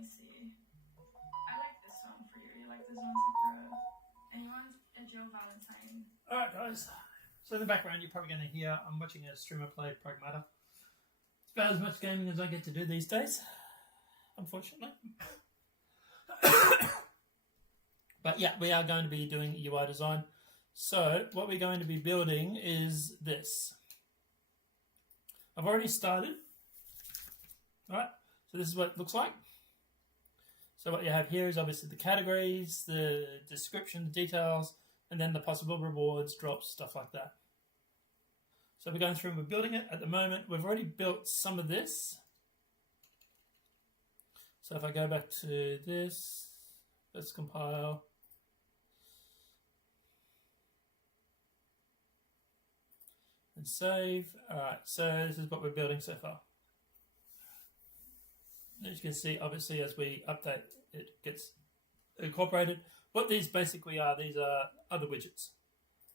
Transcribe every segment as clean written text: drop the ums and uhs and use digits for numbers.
me see. I like this one for you. You like this one, Sakura? And you want a Joe Valentine. Alright guys, so in the background you're probably going to hear I'm watching a streamer play Pragmata. It's about as much gaming as I get to do these days, unfortunately. But yeah, we are going to be doing UI design. So what we're going to be building is this. I've already started. Alright, so this is what it looks like. So what you have here is obviously the categories, the description, the details, and then the possible rewards, drops, stuff like that. So we're going through and we're building it. At the moment, we've already built some of this. So if I go back to this, let's compile. And save. Alright, so this is what we're building so far. As you can see, obviously, as we update, it gets incorporated. What these basically are, these are other widgets.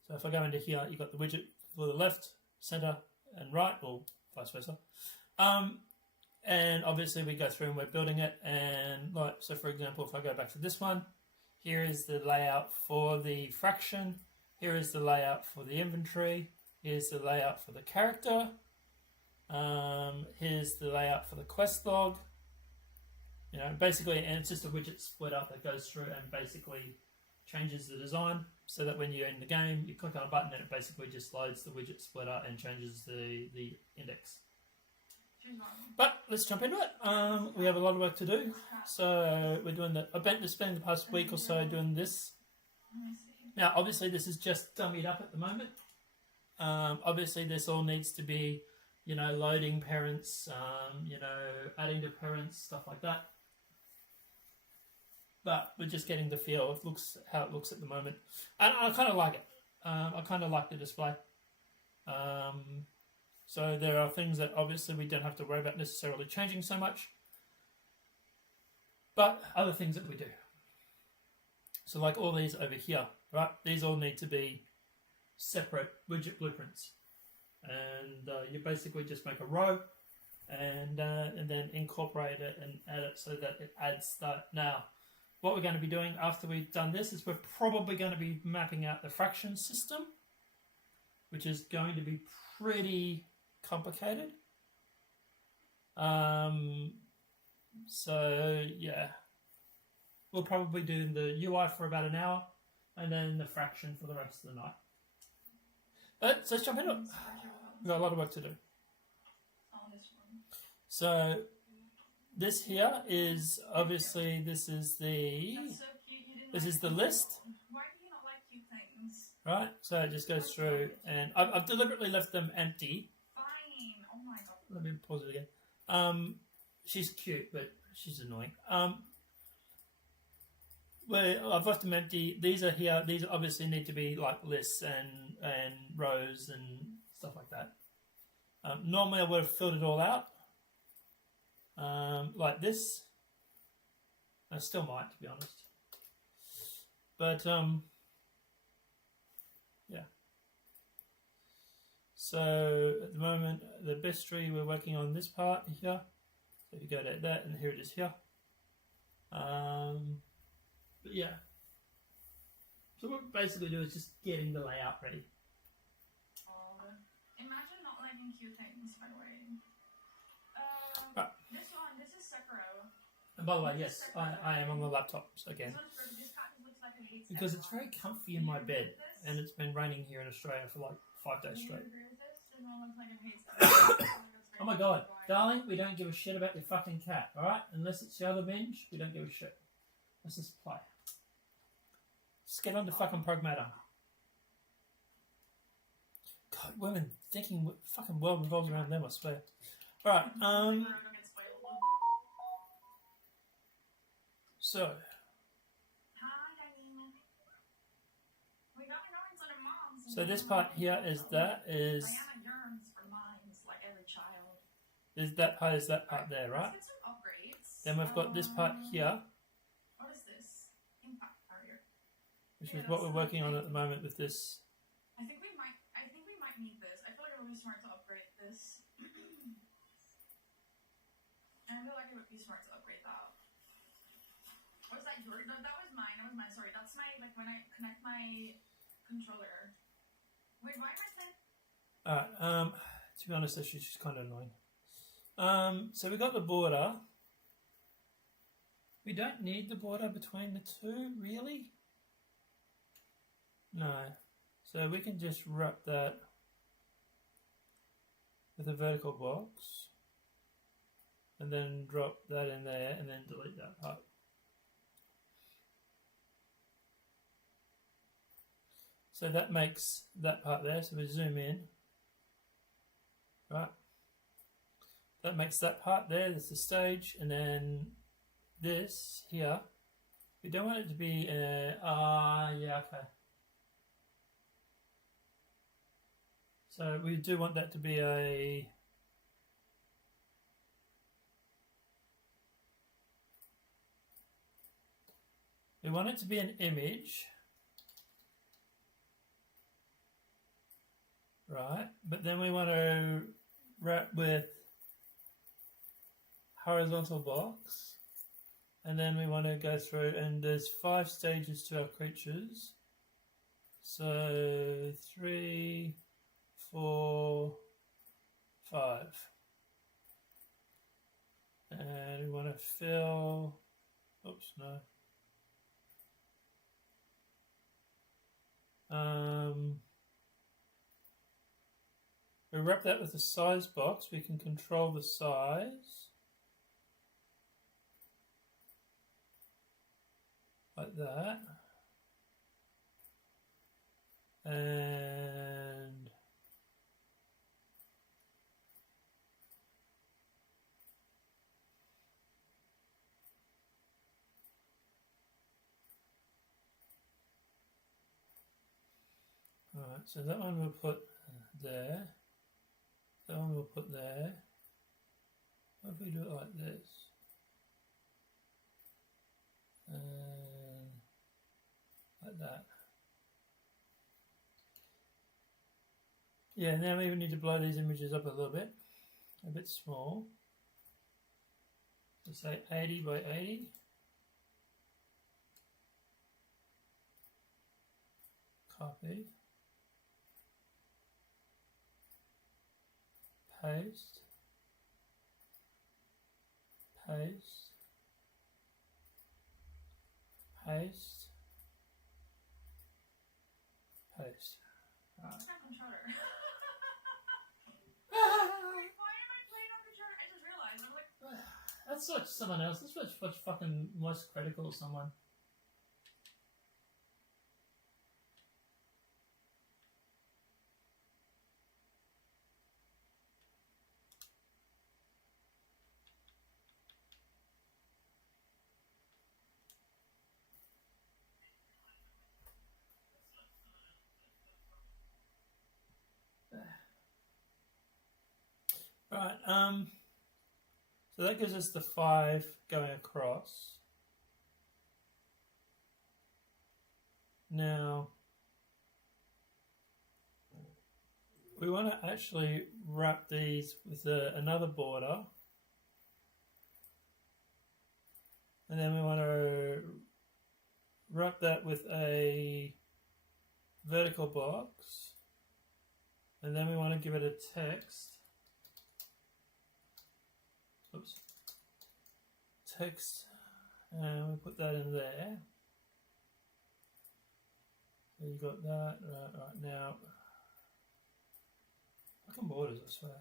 So if I go into here, you've got the widget for the left, center, and right, or vice versa. And obviously, we go through and we're building it. And like, so for example, if I go back to this one, here is the layout for the fraction. Here is the layout for the inventory. Here's the layout for the character. Here's the layout for the quest log. You know, basically, and it's just a widget split up that goes through and basically changes the design so that when you're in the game, you click on a button and it basically just loads the widget splitter and changes the index. But let's jump into it. We have a lot of work to do. So we're doing the, I've been spending the past week or so doing this. Now, obviously, this is just dummied up at the moment. Obviously, this all needs to be, you know, loading parents, you know, adding to parents, stuff like that. But we're just getting the feel. It looks how it looks at the moment. And I kind of like it. I kind of like the display. So there are things that obviously we don't have to worry about necessarily changing so much. But other things that we do. So like all these over here, right? These all need to be separate widget blueprints. And you basically just make a row and then incorporate it and add it so that it adds that. Now, what we're going to be doing after we've done this is we're probably going to be mapping out the fraction system, which is going to be pretty complicated. So yeah, we'll probably do the UI for about an hour and then the fraction for the rest of the night. But so let's jump into it. We've got a lot of work to do. So this here is obviously this is the list. Why do you not like cute things? Right, so it just goes through, and I've deliberately left them empty. Fine. Oh my god. Let me pause it again. She's cute, but she's annoying. Well, I've left them empty. These are here. These obviously need to be like lists and rows and stuff like that. Normally I would have filled it all out like this. I still might, to be honest. But yeah. So at the moment, the Bestairy, we're working on this part here. So if you go to that, and here it is here. But yeah. So what we basically do is just getting the layout ready. Imagine not liking cute things, by the way. Right. This is Sekiro. And by the way, yes, I am on the laptop again. Because it's very comfy in my bed, and it's been raining here in Australia for like 5 days straight. Oh my god, darling, we don't give a shit about your fucking cat, alright? Unless it's the other binge, we don't give a shit. Let's just play. Let's get on to fucking Pragmata. God, women thinking fucking world revolves around them, I swear. Alright, so. So this part here is that is that part there, right? Then we've got this part here. What is this? Impact barrier. Which is what we're working on at the moment with this. I think we might need this. I feel like it would be smart to upgrade this. I feel like it would be smart to upgrade that. Was that yours? No, that was mine. That was mine. Sorry, that's my, like, when I connect my controller. Wait, why am I saying? Alright, to be honest, that's just kind of annoying. So we got the border. We don't need the border between the two, really? No. So we can just wrap that with a vertical box and then drop that in there and then delete that part. So that makes that part there. So we zoom in. Right. That makes that part there. That's the stage. And then this here. We don't want it to be, yeah, okay. So we do want that to be a we want it to be an image, right? But then we want to wrap with horizontal box, and then we want to go through, and there's 5 stages to our creatures. So 3, 4, 5, and we want to fill. Oops, no. We wrap that with a size box. We can control the size like that, and alright, so that one we'll put there. That one we'll put there. What if we do it like this? And like that. Yeah, now we need to blow these images up a little bit. A bit small. So say 80 by 80. Copy. Paste, paste, paste, paste. It's my controller. Wait, why am I playing on controller? I just realized. I'm like, That's like someone else. That's what's fucking most critical of someone. Right, so that gives us the 5 going across. Now, we want to actually wrap these with another border. And then we want to wrap that with a vertical box. And then we want to give it a text. Oops. Text, and we put that in there. So you got that right now. Fucking borders, I swear.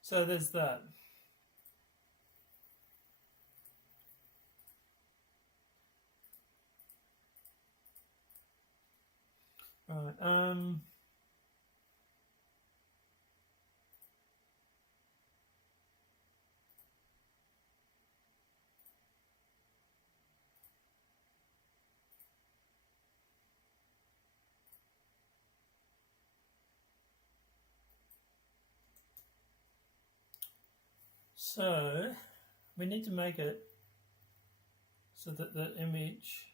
So there's that. Right. So we need to make it so that the image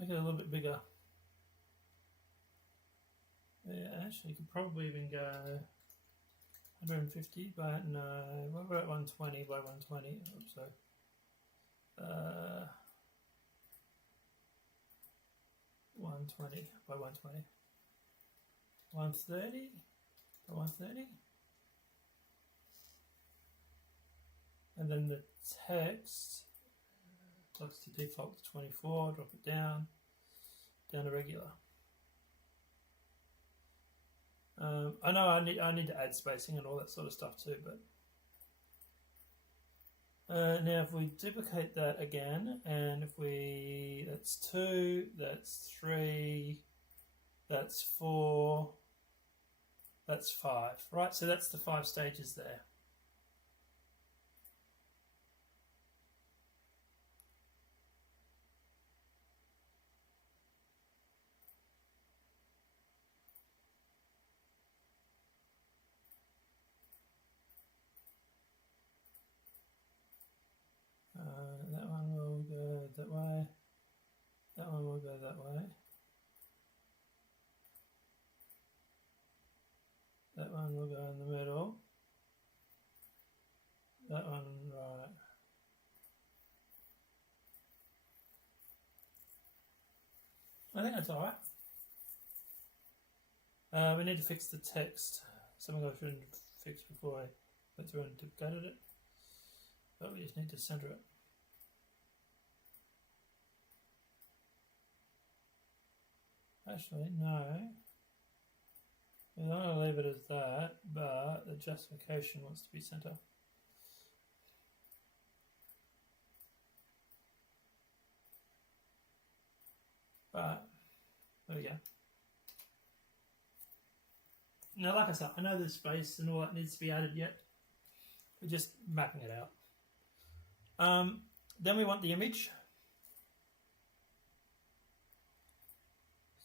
Make it a little bit bigger. Yeah, actually, you could probably even go 150, but no, what about 120 by 120? Oops, sorry. 120 by 120. 130 by 130. And then the text looks to default to 24, drop it down to regular. I know I need to add spacing and all that sort of stuff too, but now if we duplicate that again, and if we, that's 2, that's 3, that's 4, that's 5, right? So that's the 5 stages there. That one will go that way. That one will go that way. That one will go in the middle. That one, right. I think that's alright. We need to fix the text. Something I shouldn't fix before I went through and duplicated it. But we just need to center it. Actually, no. We don't want to leave it as that, but the justification wants to be center. But there we go. Now, like I said, I know there's space and all that needs to be added yet. We're just mapping it out. Then we want the image.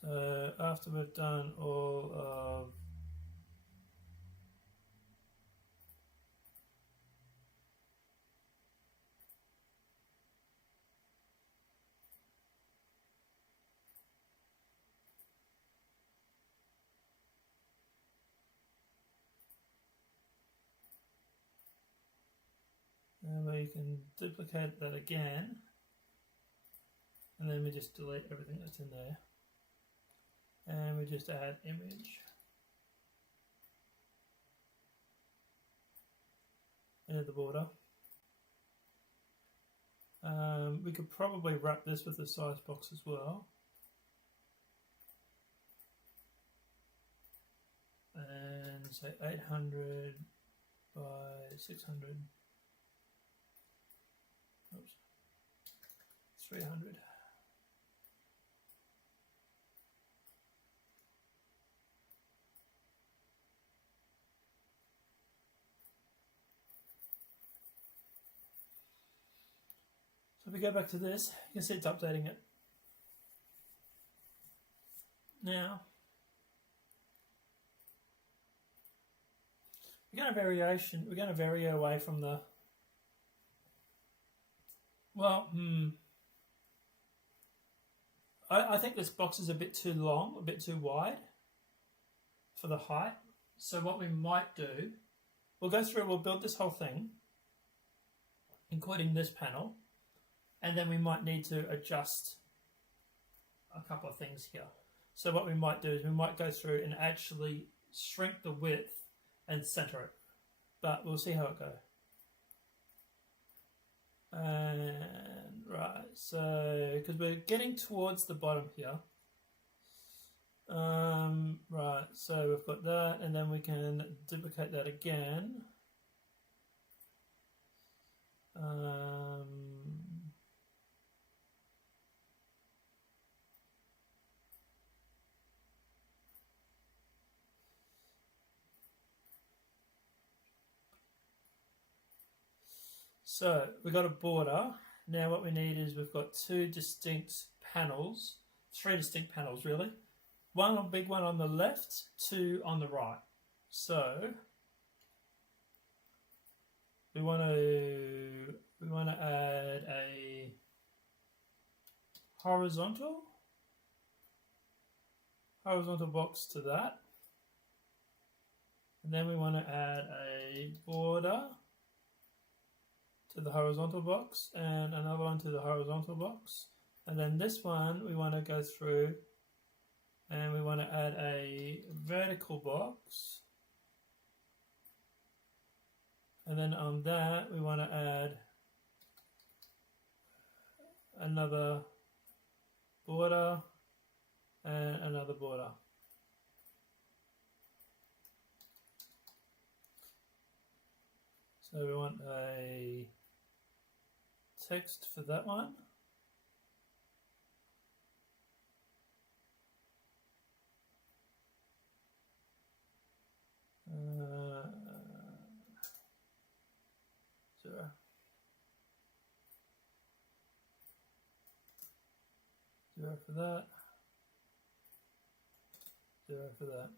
So after we've done all of and we can duplicate that again, and then we just delete everything that's in there, and we just add image into the border. We could probably wrap this with the size box as well, and say 800 by 600. Oops. 300. So if we go back to this, you can see it's updating it. Now, we're going to vary away from the, well, I think this box is a bit too long, a bit too wide for the height. So what we might do, we'll go through, we'll build this whole thing, including this panel, and then we might need to adjust a couple of things here. So what we might do is we might go through and actually shrink the width and center it, but we'll see how it goes. And right, so because we're getting towards the bottom here, right, so we've got that, and then we can duplicate that again. So we've got a border. Now what we need is we've got 2 distinct panels, 3 distinct panels really. One big one on the left, 2 on the right. So we want to add a horizontal horizontal box to that. And then we want to add a border to the horizontal box and another one to the horizontal box. And then this one we want to go through and we want to add a vertical box. And then on that we want to add another border and another border. So we want a text for that one. Zero. Zero for that. Zero for that.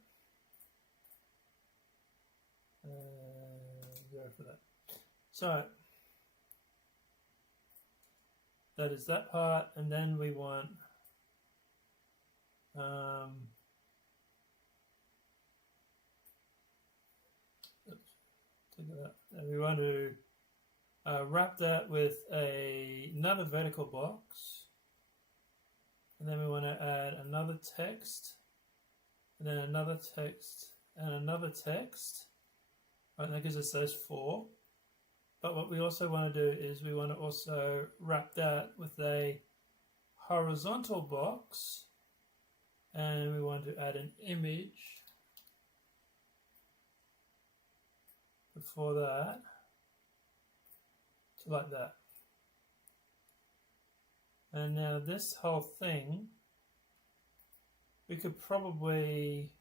Zero for that. So that is that part, and then we want take it out. And we want to wrap that with another vertical box, and then we want to add another text, and then another text, and another text. Right, that gives us those 4. But what we also want to do is we want to also wrap that with a horizontal box, and we want to add an image before that, to like that. And now this whole thing, we could probably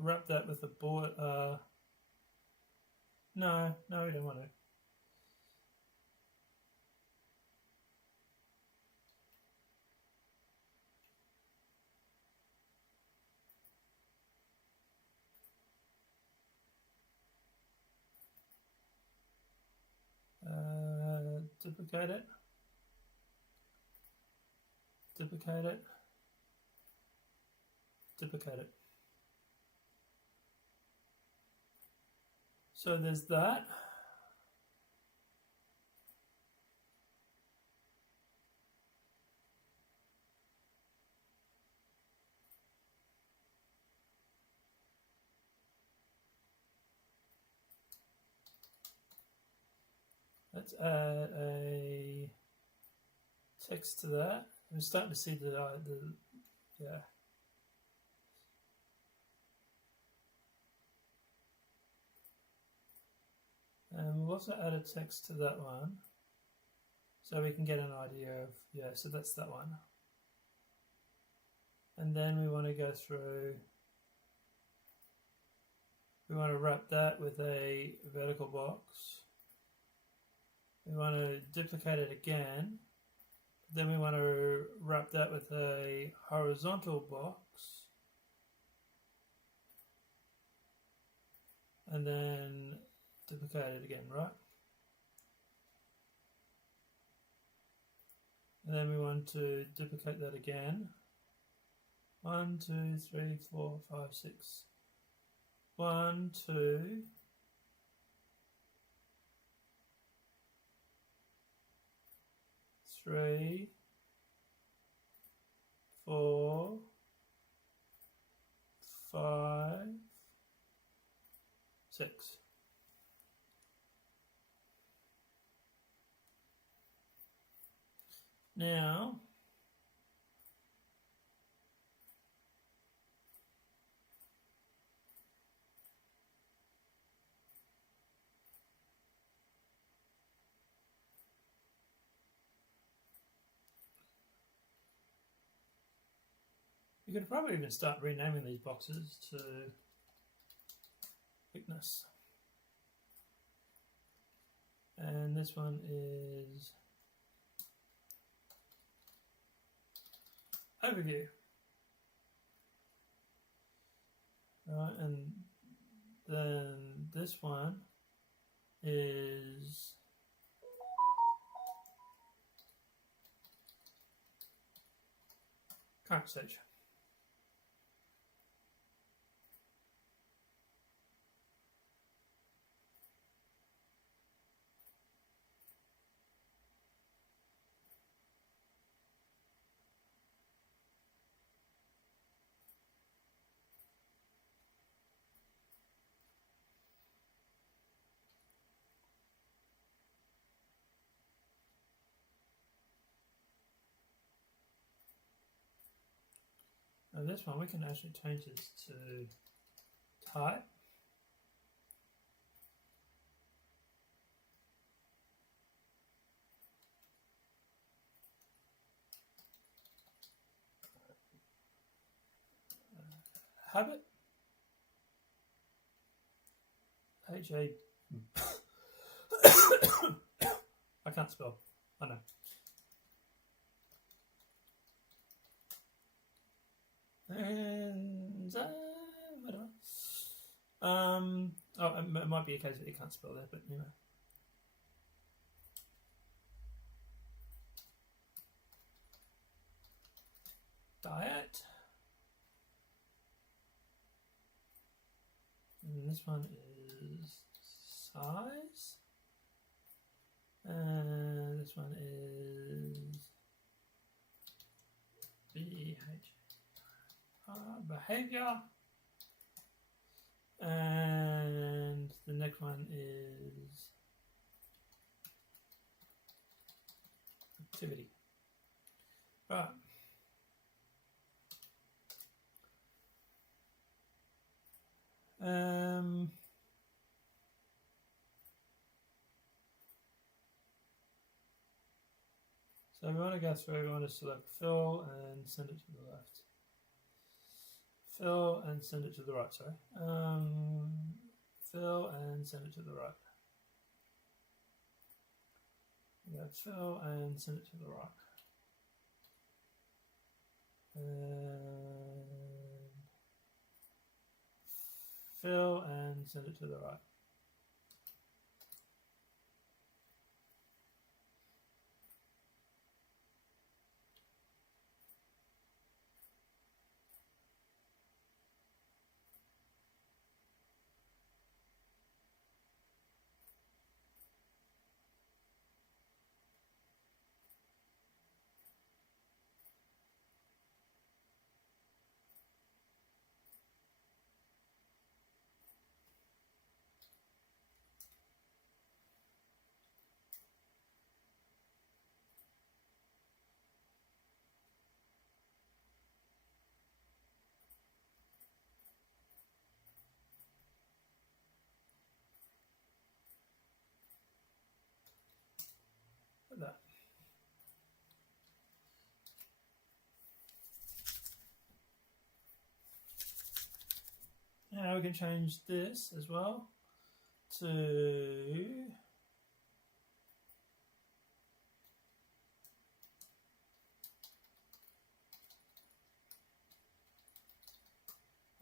wrap that with a board. No, we don't want to. Duplicate it. Duplicate it. Duplicate it. So there's that. Let's add a text to that. I'm starting to see the yeah. And we'll also add a text to that one, so we can get an idea of, yeah, so that's that one. And then we want to go through, we want to wrap that with a vertical box. We want to duplicate it again. Then we want to wrap that with a horizontal box. And then duplicate it again, right? And then we want to duplicate that again. 1, 2, 3, 4, 5, 6. 1, 2. 3, 4, 5, 6. Now, you could probably even start renaming these boxes to thickness. And this one is overview. right? And then this one is current stage. Now this one we can actually change this to type. Habit. H-A... I can't spell. I know. And whatever. Oh, it might be a case that you can't spell there, but anyway. Diet. And this one is size. And this one is behavior. And the next one is activity. Right. So we want to go through, we want to select fill and send it to the left. Fill and send it to the right, sorry. Fill and send it to the right. We go fill and send it to the right. And fill and send it to the right. Like that. Now we can change this as well to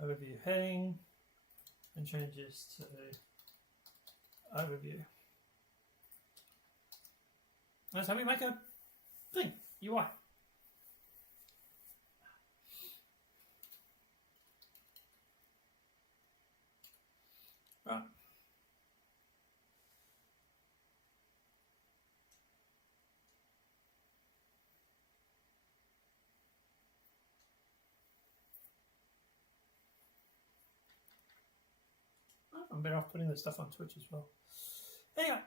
overview heading and change this to overview. That's how we make a thing, UI. Right. I'm better off putting this stuff on Twitch as well. Anyway,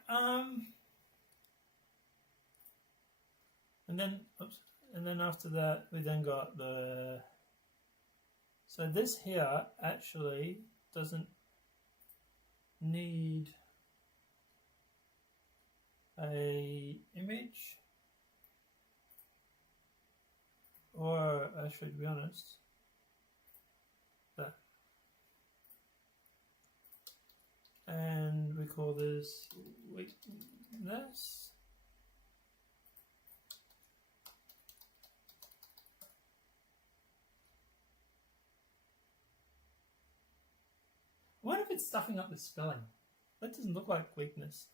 and then after that we then got the. So this here actually doesn't need a image, or actually, to be honest, that. And we call this weakness. it's stuffing up the spelling. That doesn't look like weakness.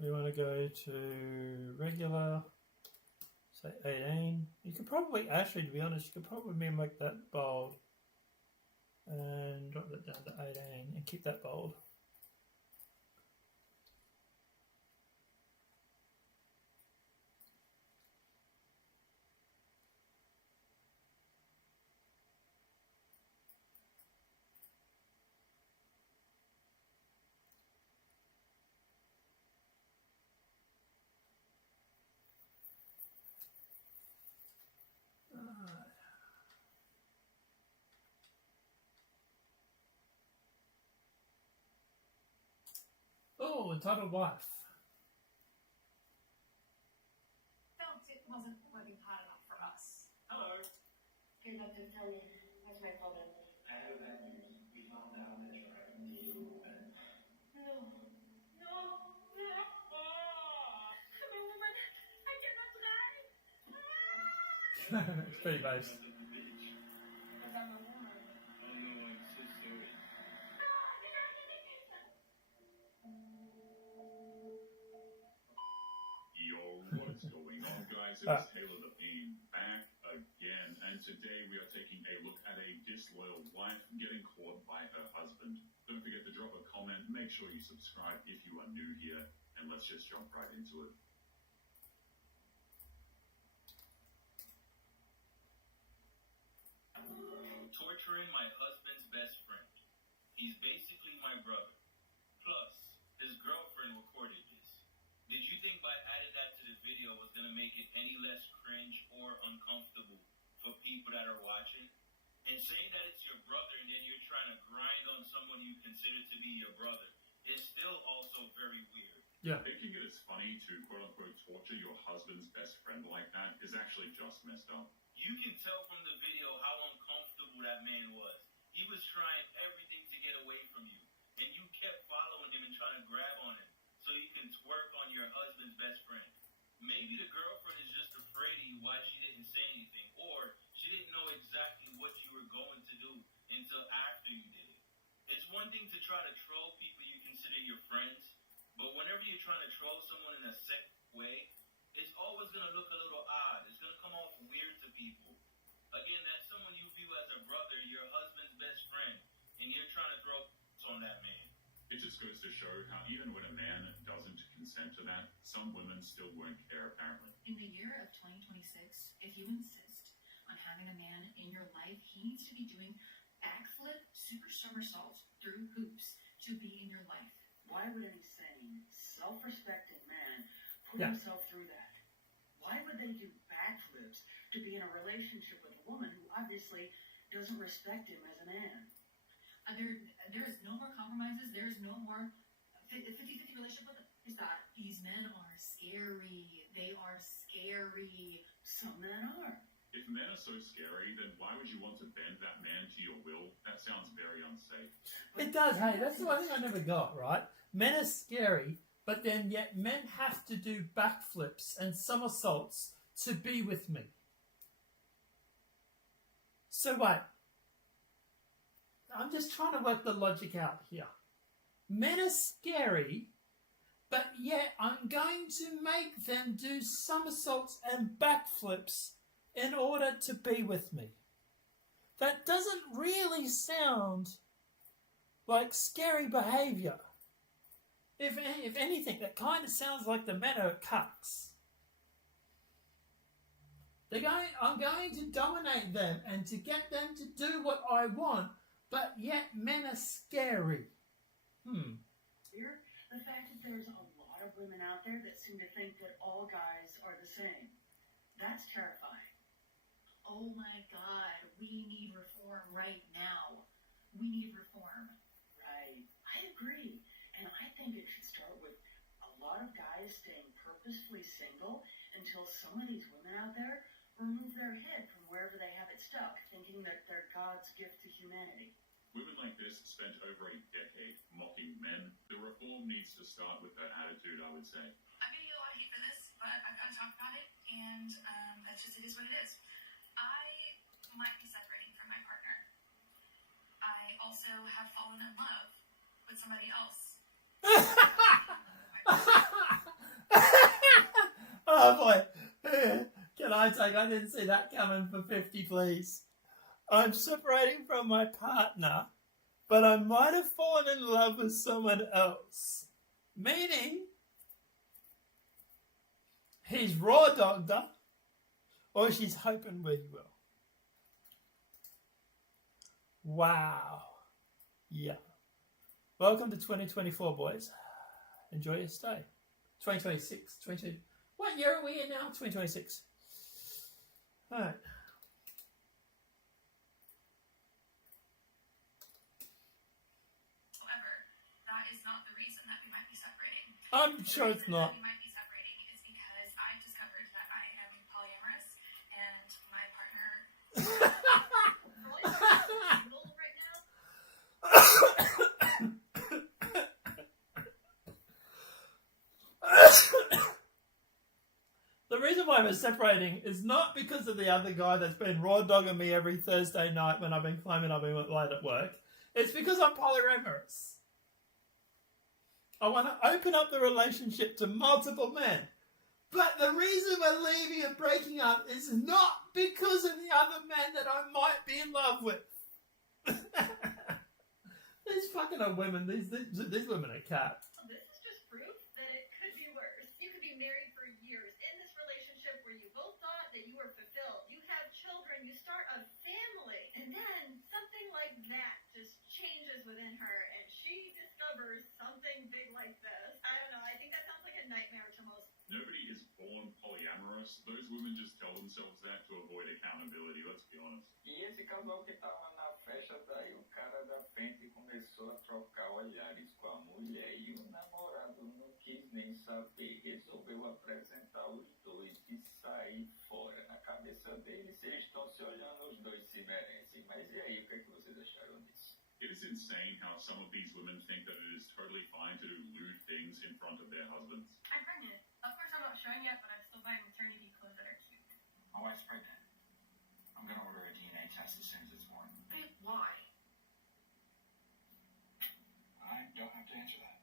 We want to go to regular, say 18. You could probably, actually, to be honest, you could probably make that bold and drop that down to 18 and keep that bold. Oh, entitled wife. Felt it wasn't working hard enough for us. Hello. You're not going to tell me. That's my problem. I have bad news. We found out that you're having a new woman. No. No. No. I'm a woman. I cannot lie. It's pretty base. Because I'm a woman. Oh no, I'm so sorry. Yo, what's going on, guys? It's Taylor the Pain back again, and today we are taking a look at a disloyal wife getting caught by her husband. Don't forget to drop a comment, make sure you subscribe if you are new here, and let's just jump right into it. Torturing my husband's best friend. He's basically my brother. Plus, his girlfriend recorded this. Did you think by adding that to the video was going to make it any less cringe or uncomfortable for people that are watching? And saying that it's your brother and then you're trying to grind on someone you consider to be your brother is still also very weird. Yeah. Thinking it is funny to quote-unquote torture your husband's best friend like that is actually just messed up. You can tell from the video how uncomfortable that man was. He was trying everything to get away from you, and you kept following him and trying to grab on him so you can twerk on your husband's best friend. Maybe the girlfriend is just afraid of you why she didn't say anything, or she didn't know exactly what you were going to do until after you did it. It's one thing to try to troll people you consider your friends, but whenever you're trying to troll someone in a sick way, it's always going to look a little odd. It's going to come off weird to people. Again, that's someone you view as a brother, your husband's best friend, and you're trying to throw on that man. It just goes to show how even when a man doesn't consent to that, some women still won't care apparently. In the year of 2026, if you insist on having a man in your life, he needs to be doing backflip super somersaults through hoops to be in your life. Why would any sane, self-respecting man put Yeah. himself through that? Why would they do backflips to be in a relationship with a woman who obviously doesn't respect him as a man? There's no more compromises. There's no more 50-50 relationship with them. Is that these men are scary. They are scary. Some men are. If men are so scary, then why would you want to bend that man to your will? That sounds very unsafe. It does, hey, that's the one thing I never got, right? Men are scary, but then yet men have to do backflips and somersaults to be with me. So wait, I'm just trying to work the logic out here. Men are scary, but yet I'm going to make them do somersaults and backflips in order to be with me. That doesn't really sound like scary behavior. If anything, that kind of sounds like the men are cucks. I'm going to dominate them and to get them to do what I want, but yet men are scary. Here, the fact that there's a lot of women out there that seem to think that all guys are the same. That's terrifying. Oh my God, we need reform right now. We need reform. Right. I agree. And I think it should start with a lot of guys staying purposefully single until some of these women out there remove their head from wherever they have it stuck, thinking that they're God's gift to humanity. Women like this spent over a decade mocking men. The reform needs to start with her attitude, I would say. I'm getting a lot of hate for this, but I've got to talk about it, and that's just, it is what it is. I might be separating from my partner. I also have fallen in love with somebody else. Oh boy. Can I take, I didn't see that coming for 50, please. I'm separating from my partner, but I might have fallen in love with someone else. Meaning, he's raw dogged her, or she's hoping we will. Wow. Yeah. Welcome to 2024, boys. Enjoy your stay. 2026. What year are we in now? 2026. All right. However, that is not the reason that we might be separating. I'm sure it's not. The reason that we might be separating is because I discovered that I am polyamorous and my partner. Right now? The reason why we're separating is not because of the other guy that's been raw dogging me every Thursday night when I've been claiming I've been late at work. It's because I'm polyamorous. I want to open up the relationship to multiple men. But the reason we're leaving and breaking up is not because of the other men that I might be in love with. These fucking are women. These women are cat. This is just proof that it could be worse. You could be married for years in this relationship where you both thought that you were fulfilled. You have children, you start a family, and then something like that just changes within her and she discovers something big like this. I don't know, I think that sounds like a nightmare to most. Nobody is born polyamorous. Those women just tell themselves that to avoid accountability, let's be honest. E esse casal que tava na festa, daí o cara da frente começou a trocar olhares com a mulher e o namorado não quis nem saber. Resolveu apresentar os dois e sair fora. Na cabeça deles, eles estão se olhando, os dois se merecem. Mas e aí, o que é que vocês acharam disso? It is insane how some of these women think that it is totally fine to do lewd things in front of their husbands. I'm pregnant. Of course, I'm not showing yet, but I'm still buying maternity clothes that are cute. My wife's pregnant. I'm gonna order a DNA test as soon as it's born. Babe, why? I don't have to answer that.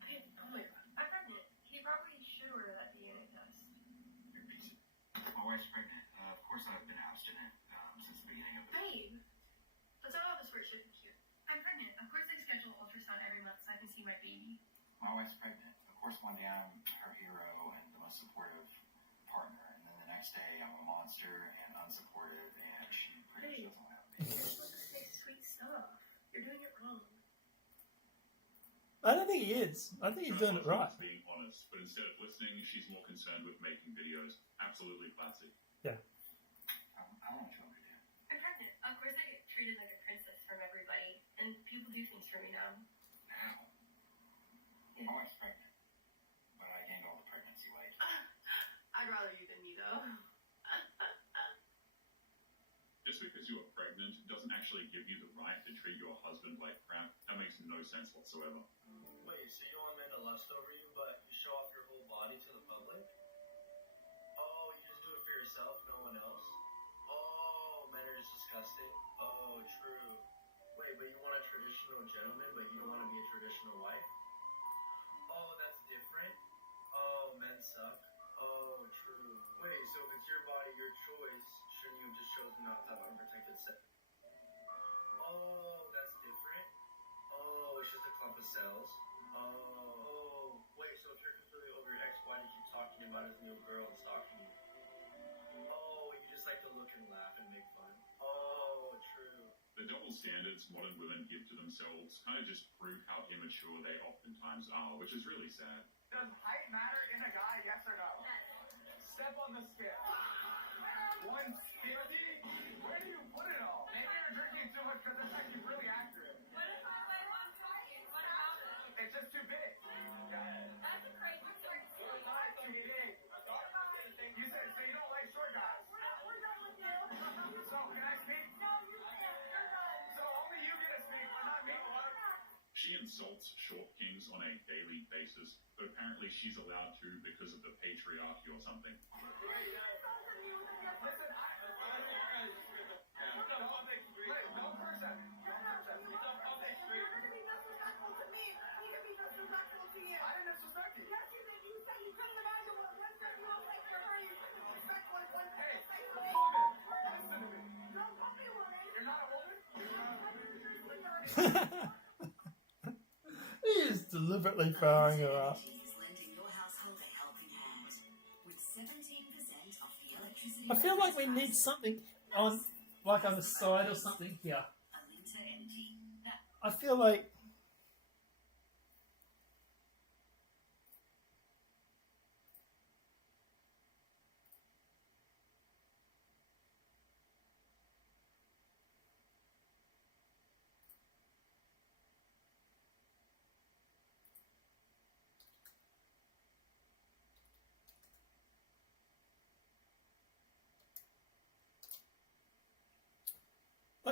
Babe, oh my god. I'm pregnant. He probably should order that DNA test. You're busy. My wife's pregnant. Of course I've been abstinent since the beginning of it. Babe! Let's not have this where it shouldn't be cute. I'm pregnant. Of course, I schedule ultrasound every month so I can see my baby. My wife's pregnant. Of course one day I'm her hero and the most supportive partner, and then the next day I'm a monster and unsupportive, and she pretty much doesn't want to have me. You're supposed to say sweet stuff. You're doing it wrong. I don't think he is. I think he's doing it right. Being honest, but instead of listening, she's more concerned with making videos. Absolutely classic. Yeah. I don't know what you want me to do. I'm pregnant. Of course, I get treated like a princess from everybody, and people do things for me now. Now? Yeah. My wife's pregnant. But I gained all the pregnancy weight. I'd rather you than me, though. Just because you are pregnant doesn't actually give you the right to treat your husband like crap. That makes no sense whatsoever. Wait, so you want men to lust over you, but you show off your whole body to the public? Oh, you just do it for yourself, no one else? Oh, men are just disgusting. Oh, true. Wait, but you want a traditional gentleman, but you don't want to be a traditional wife? Oh, that's different. Oh, men suck. Oh, true. Wait, so if it's your body, your choice, shouldn't you have just chosen not to have unprotected sex? Oh, that's different. Oh, it's just a clump of cells. Oh, wait, so if you're completely over your ex, why do you keep talking about his new girl and stalking you? Oh, you just like to look and laugh and make fun. Oh, true. The double standards modern women give to themselves kind of just prove how immature they oftentimes are, which is really sad. Does height matter in a guy, yes or no? Step on the scale. 150? Where do you put it all? Maybe you're drinking too much because it's actually really accurate. What if I weigh 120? What happens? It's just too big. That's a crazy story. It's not too big. You said, so you don't like short guys? insults short kings on a daily basis, but apparently she's allowed to because of the patriarchy or something. He is deliberately firing her up. I feel like we need something on, like on the side or something here. I feel like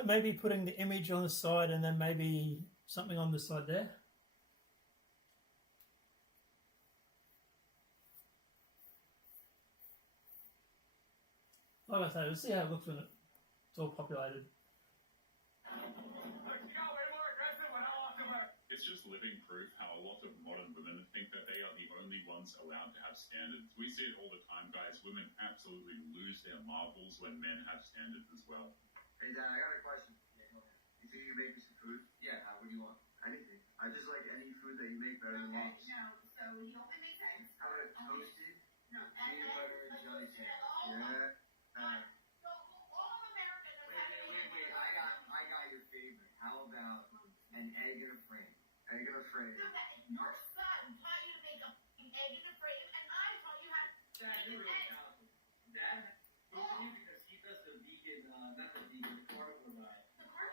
maybe putting the image on the side and then maybe something on the side there. Like I say, we'll see how it looks when it's all populated. It's just living proof how a lot of modern women think that they are the only ones allowed to have standards. We see it all the time, guys. Women absolutely lose their marbles when men have standards as well. Hey, Dad, I got a question. You think you can make me some food? Yeah, what do you want? Anything. I just like any food that you make better than Mom's. No, so he only makes eggs. How about a toasted No, peanut butter and jelly sandwich? Yeah. So all Americans are having Wait. I got your favorite. How about an egg in a frame? Egg in a frame. Your son taught you to make an egg in a frame, and I taught you how to Dad, make you're an really egg. talented. Dad hates you because he does the vegan, not the vegan, the carnivore diet.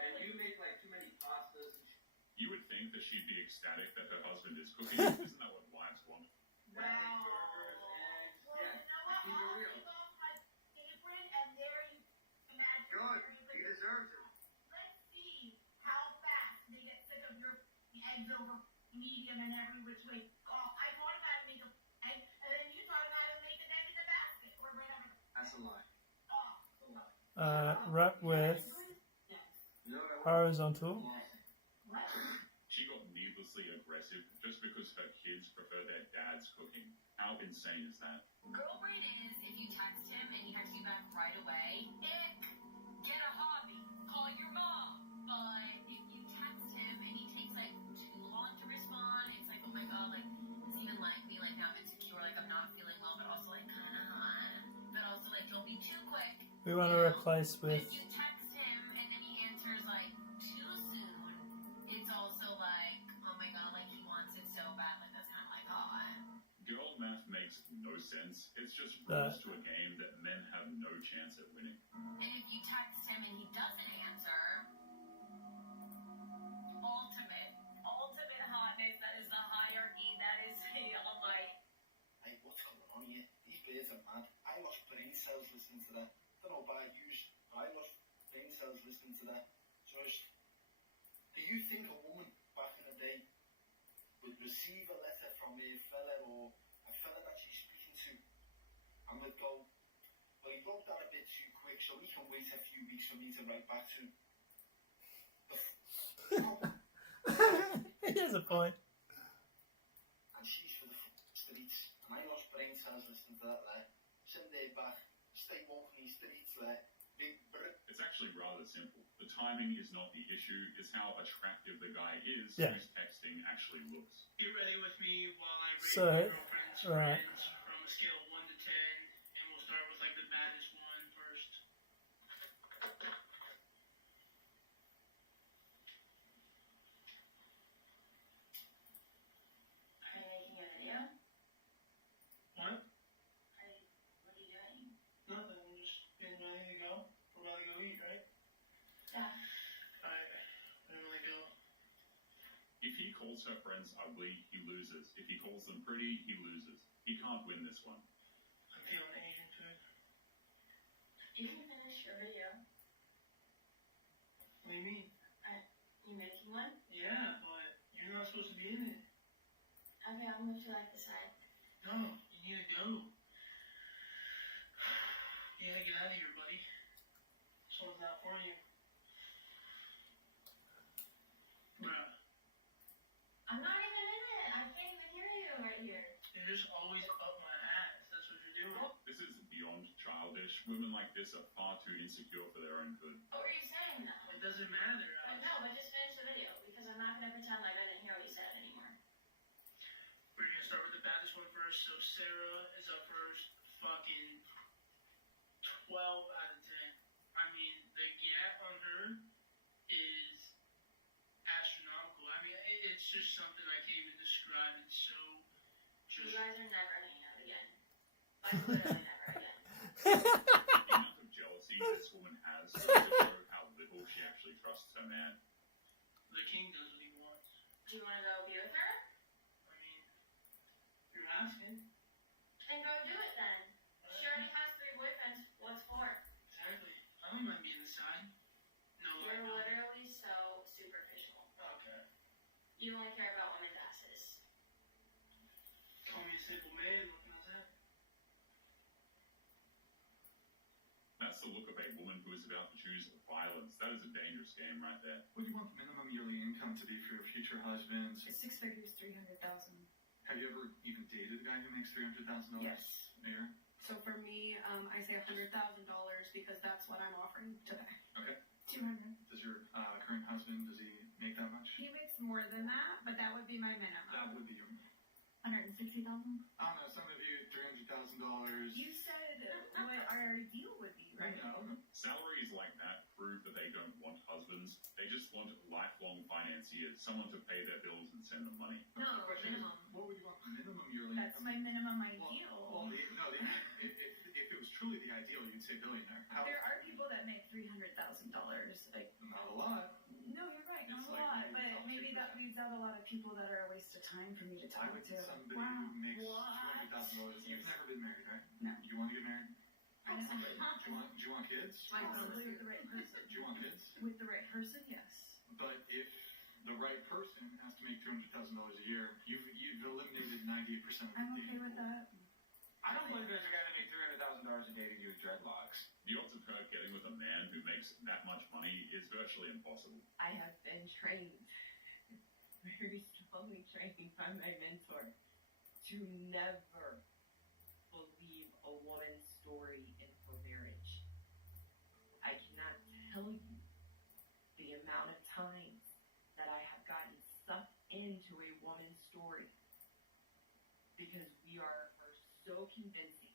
And you make like too many pastas and shit. You would think that she'd be ecstatic that her husband is cooking. Isn't that what wives want? Wow. Burgers, eggs. Well, you know what? Keep it I'll real. take off my apron, and there you imagine. Good. there you He put- deserves it. Let's see how fast they get sick of your eggs over medium and every which way. Oh, I taught him how to make an egg, and then you taught him how to make an egg in a basket or whatever. That's a lie. Oh, It's a lot. Wrap with yes. You know what I want? horizontal. What? She got needlessly aggressive just because her kids prefer their dad's cooking. How insane is that? Girl brain is if you text him and he texts you back right away, ick, get a hobby, call your mom. But if you text him and he takes like too long to respond, it's like, oh my god, like, does he even like me? Like, now I'm insecure, like I'm not feeling well, but also like kinda hot. But also like, don't be too quick. We want to replace But with if you text him and then he answers like too soon, it's also like, oh my god, like he wants it so bad, like that's kinda like hot. Girl math makes no sense. It's just rules to a game that men have no chance at winning. And if you text him and he doesn't answer, ultimate hotness, that is the hierarchy, that is all like, Hey, what's going on here? These beers are mad. I lost brain cells listening to that. Don't know about you, but I lost brain cells listening to that. So, do you think a woman back in the day would receive a letter from a fella or a fella that she's speaking to and would go, well, he wrote that a bit too quick, so we can wait a few weeks for me to write back to him. he has a point. And she's for the streets. And I lost brain cells listening to that there. Send it back. Stay woke in these streets there. Big Brit. It's actually rather simple. The timing is not the issue, it's how attractive the guy is Yeah. whose texting actually looks. Get ready with me while I rate So, my girlfriend's right. friends from a scale of 1 to 10, and we'll start with like the baddest one first. Are you making a video? What? What are you doing? Nothing. I'm just getting ready to go. We're about to go eat, right? Yeah. Alright. I'm gonna go. If he calls her friends ugly, he loses. If he calls them pretty, he loses. He can't win this one. I'm feeling Asian food. You can finish your video. What do you mean? You making one? Yeah, but you're not supposed to be in it. Okay, I'll move to like the side. No, you need to go. Yeah, get out of here, buddy. This one's not for you. Bruh, I'm not even in it. I can't even hear you right here. you're just always up my ass. That's what you're doing. This is beyond childish. Women like this are far too insecure for their own good. What were you saying though? It doesn't matter. No, but just finish the video because I'm not gonna pretend like I didn't hear what you said anymore. We're gonna start with the baddest one first. So Sarah is up first. Fucking 12 out of 10. I mean, the gap on her is astronomical. I mean, it's just something I can't even describe. It's so You just. guys are never hanging out again. Like literally never again. The amount of jealousy this woman has goes to show how little she actually trusts her man. The king does what he wants. Do you wanna go be with her? I mean, you're asking. Then go do it then. She already has 3 boyfriends. What's 4? Exactly. I don't mind being inside. No, I You're don't. literally so superficial. Okay. You only care about women's asses. Call me a simple man. What can I say? That's the look of a woman who is about to choose violence. That is a dangerous game right there. What do you want the minimum yearly income to be for your future husband? 6 figures, 300,000. Have you ever even dated a guy who makes $300,000 Yes. a year? So for me, I say $100,000 because that's what I'm offering to pay. Okay. 200. Does your current husband, does he make that much? He makes more than that, but that would be my minimum. That would be your. 160,000. I don't know. Some of you, $300,000. You said what our deal would be, right? No. Salaries like that prove that they don't want husbands. They just want lifelong financiers, someone to pay their bills and send them money. No, The question is, minimum. what would you want the minimum yearly That's income? my minimum Well, ideal. if it was truly the ideal, you'd say billionaire. How? There are people that make $300,000. Like, Not a lot. no, you're right, not It's a like lot, maybe but maybe that weeds out a lot of people that are a waste of time for me to I talk would to. get somebody Wow. who makes What? $200,000. You've never been married, right? No. You want to get married? Possibly. Do you want kids? Possibly with the right person. Do you want kids? With the right person, yes. But if the right person has to make $200,000 a year, you've eliminated 98% of I'm the okay with that. I don't believe there's a guy that makes $300,000 a day to do dreadlocks. The odds of her getting with a man who makes that much money is virtually impossible. I have been trained, very strongly trained by my mentor, to never believe a woman's story in her marriage. I cannot tell you the amount of times that I have gotten sucked into a woman's story because we are so convincing,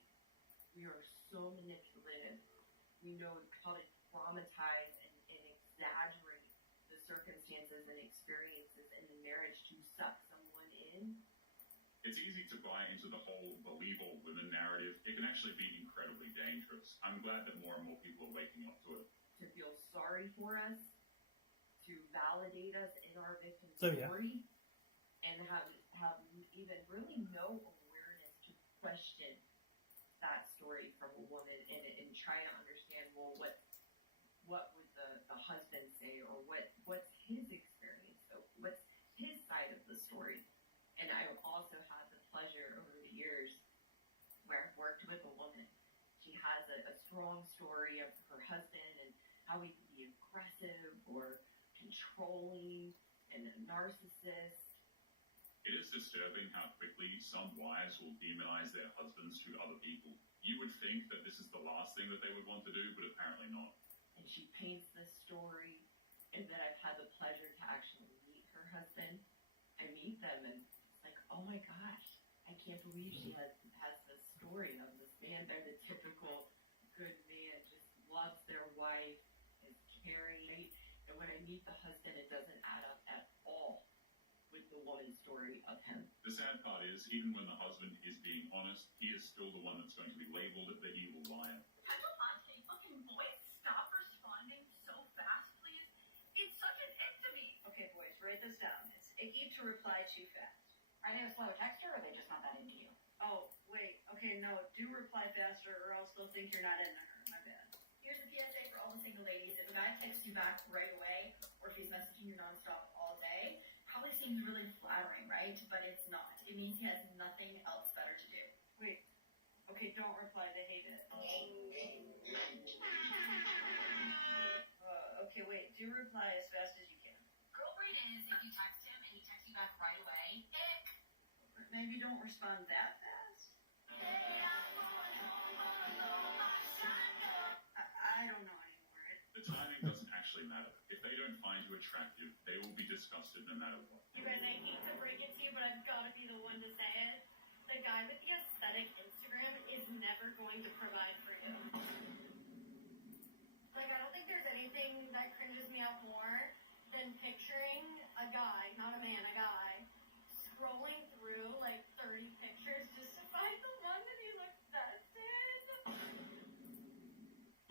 we are so manipulative, we know how to traumatize and exaggerate the circumstances and experiences in the marriage to suck someone in. It's easy to buy into the whole believe all women narrative. It can actually be incredibly dangerous. I'm glad that more and more people are waking up to it. To feel sorry for us, to validate us in our victim So, yeah. story, and have even really no awareness to question that story from a woman and try to understand, well, what would the husband say, or what's his experience, so what's his side of the story. And I've also had the pleasure over the years where I've worked with a woman. She has a strong story of her husband and how he can be aggressive or controlling and a narcissist. It is disturbing how quickly some wives will demonize their husbands to other people. You would think that this is the last thing that they would want to do, but apparently not. And she paints this story, and that I've had the pleasure to actually meet her husband. I meet them, and it's like, oh my gosh, I can't believe she has this story of this man. They're the typical good man, just loves their wife, is caring. And when I meet the husband, it doesn't add up at all with the woman's story of him. The sad part is, even when the husband is being honest, he is still the one that's going to be labeled the evil liar. Fucking boys, stop responding so fast, please. It's such an ick to me. Okay, boys, write this down. It's icky to reply too fast. Are they a slow texter, or are they just not that into you? Oh, wait. Okay, no, do reply faster or else they'll think you're not in there. My bad. Here's a PSA for all the single ladies. If a guy texts you back right away, or if he's messaging you nonstop all day, probably seeing seems really flattering, right? But it's not. It means he has nothing else better to do. Wait. Okay, don't reply. They hate it. Okay, wait. Do reply as fast as you can. Girl brain is if you text him and he texts you back right away. Maybe don't respond that fast. I don't know anymore. The timing doesn't actually matter. If they don't find you attractive, they will be disgusted no matter what. You guys, I hate to break it to you, but I've got to be the one to say it. The guy with the aesthetic Instagram is never going to provide for you. Like, I don't think there's anything that cringes me out more than picturing a guy, not a man, a guy, scrolling through like 30 pictures just to find the one that he looks best in.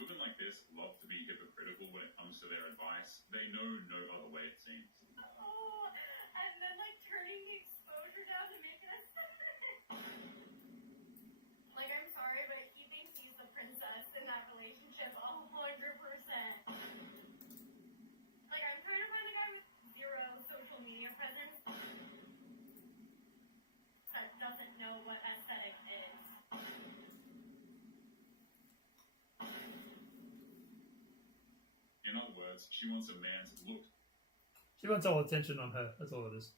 Women like this love to be hypocritical when it comes to their advice. They know no other way, it seems. Oh, and then like turning the exposure down to make it aesthetic. Like, I'm sorry, but he thinks he's the princess in that relationship 100%. Like, I'm trying to find a guy with zero social media presence that doesn't know what aesthetic is. In other words, she wants a man's look. She wants all attention on her. That's all it is.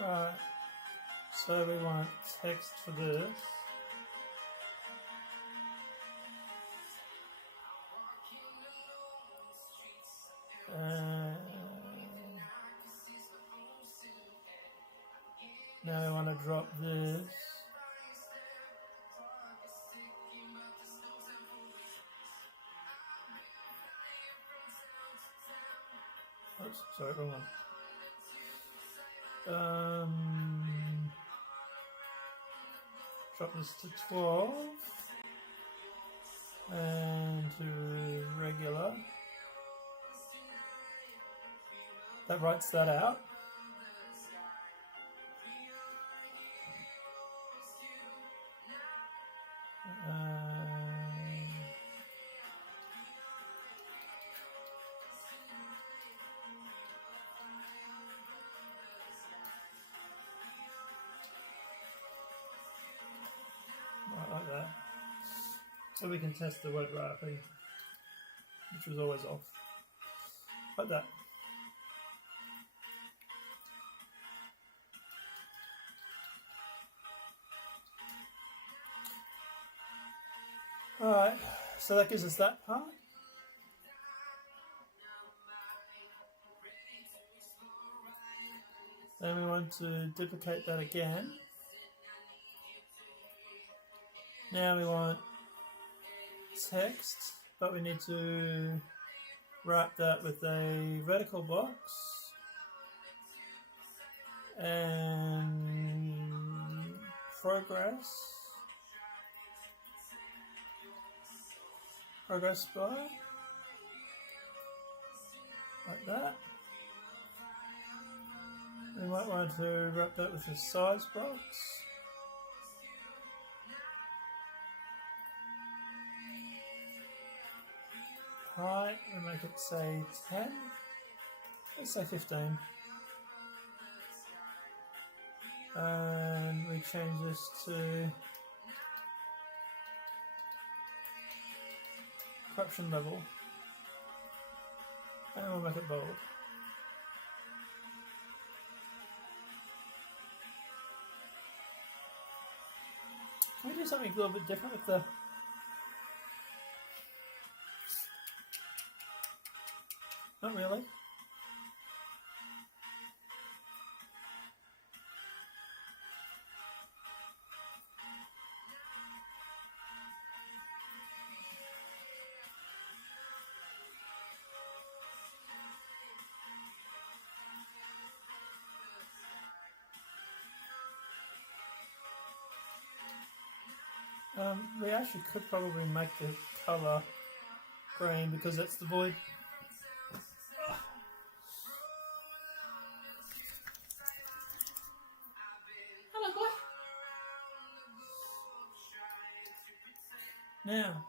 Right. So we want text for this. Now we want to drop this. Oops, sorry, wrong one. Drop this to 12 and to regular. That writes that out. Like that. So we can test the word wrapping, which was always off. Like that. Alright, so that gives us that part. Then we want to duplicate that again. Now we want text, but we need to wrap that with a vertical box and progress bar, like that. We might want to wrap that with a size box. Height, we make it say 10. Let's say 15. And we change this to corruption level. And we'll make it bold. Can we do something a little bit different with the... Not really. We actually could probably make the colour green because that's the void. Hello, boy. Now,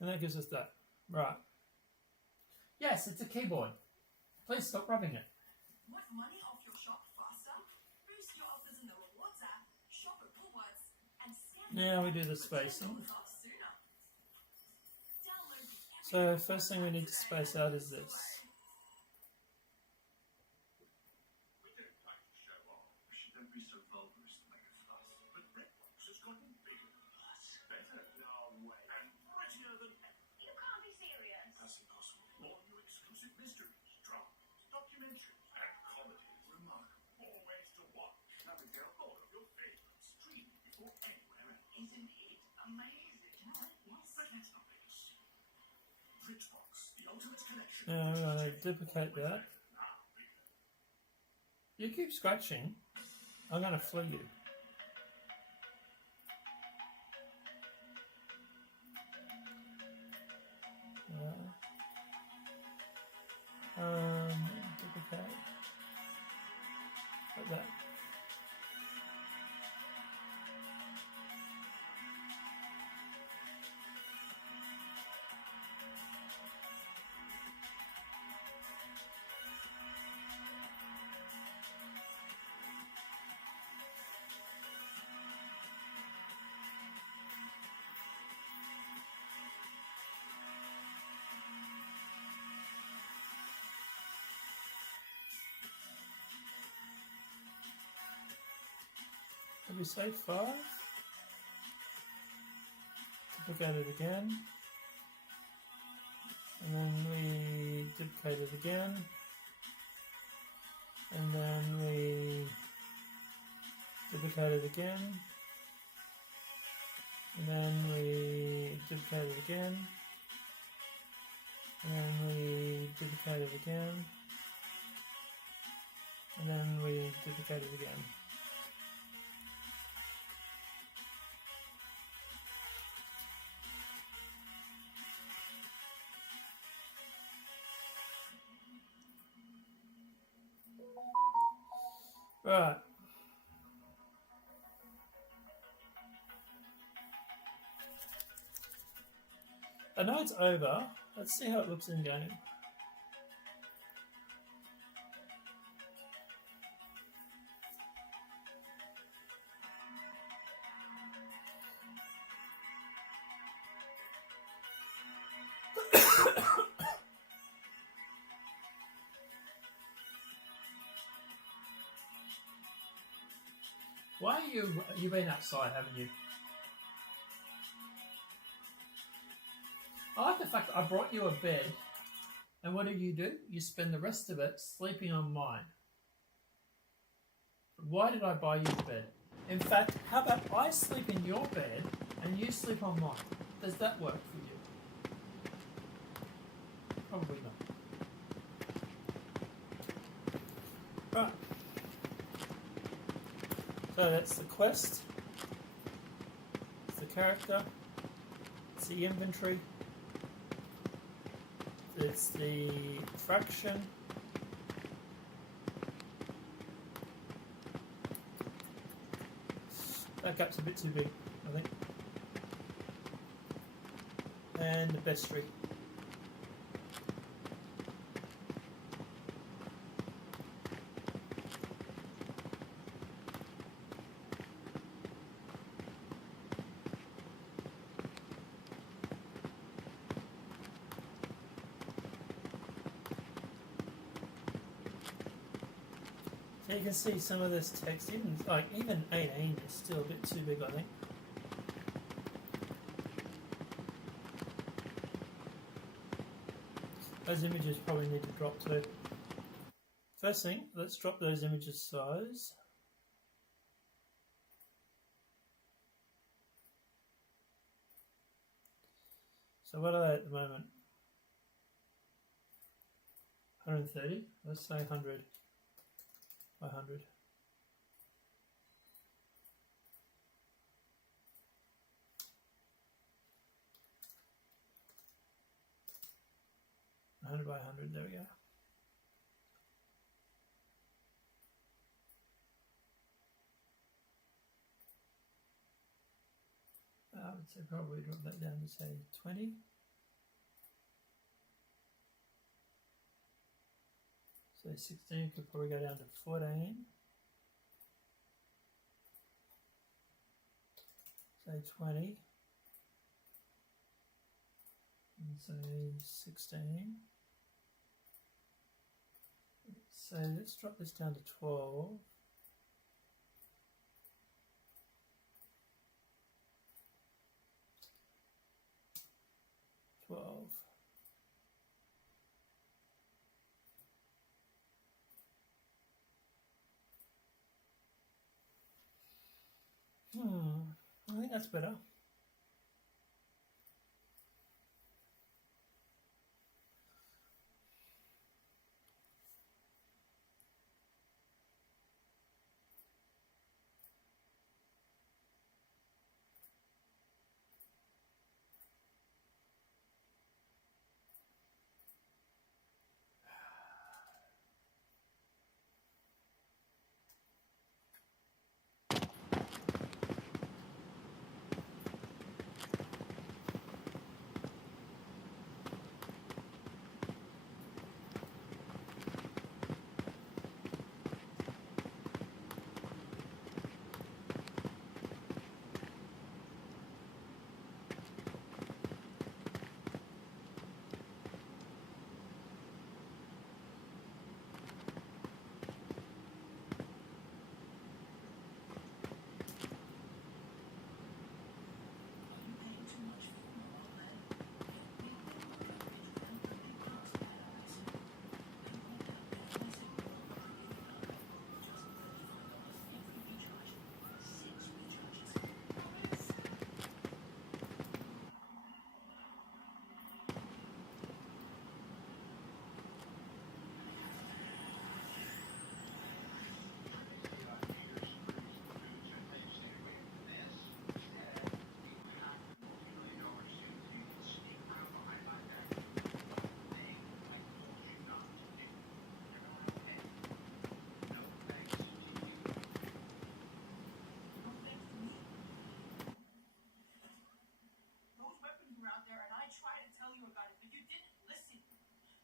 and that gives us that. Right. Yes, it's a keyboard. Please stop rubbing it. Want money off your shop faster? Boost your offers in the rewards app, shop at Woolworths, and scan Now we do the spacing. off sooner. Download the So first thing we need to space out is this. We don't like to show off. Don't be so vulgar as to make a fuss. But Redbox has gotten bigger than us. Better, no way. And prettier than ever. You can't be serious. That's impossible. All new exclusive mysteries, dramas, documentaries, and comedies. Remarkable. More ways to watch. Abigail, all of your favorites. Streaming before anywhere. And isn't it amazing? Yes. But let's not make a scene. Bridgebox, the ultimate collection. Now we're going to duplicate that. You keep scratching. I'm going to flea you. Duplicate. Like that. Did we say 5? Duplicate it again. And then we duplicate it again. And then we duplicate it again. And then we duplicate it again. And then we duplicate it again. And then we duplicate it again. Right. I know it's over. Let's see how it looks in game. Why you've been outside, haven't you? I like the fact that I brought you a bed, and what do? You spend the rest of it sleeping on mine. Why did I buy you the bed? In fact, how about I sleep in your bed and you sleep on mine? Does that work for you? Probably not. Right. So that's the quest, it's the character, it's the inventory, it's the fraction, that gap's a bit too big, I think, and the Bestairy. So you can see some of this text, even 18 is still a bit too big, I think. Those images probably need to drop too. First thing, let's drop those images size. So what are they at the moment? 130? Let's say 100 by 100. By 100, there we go. I'd say probably drop that down to say 20. So 16 could probably go down to 14. Say 20. And say 16. So let's drop this down to 12. I think that's better.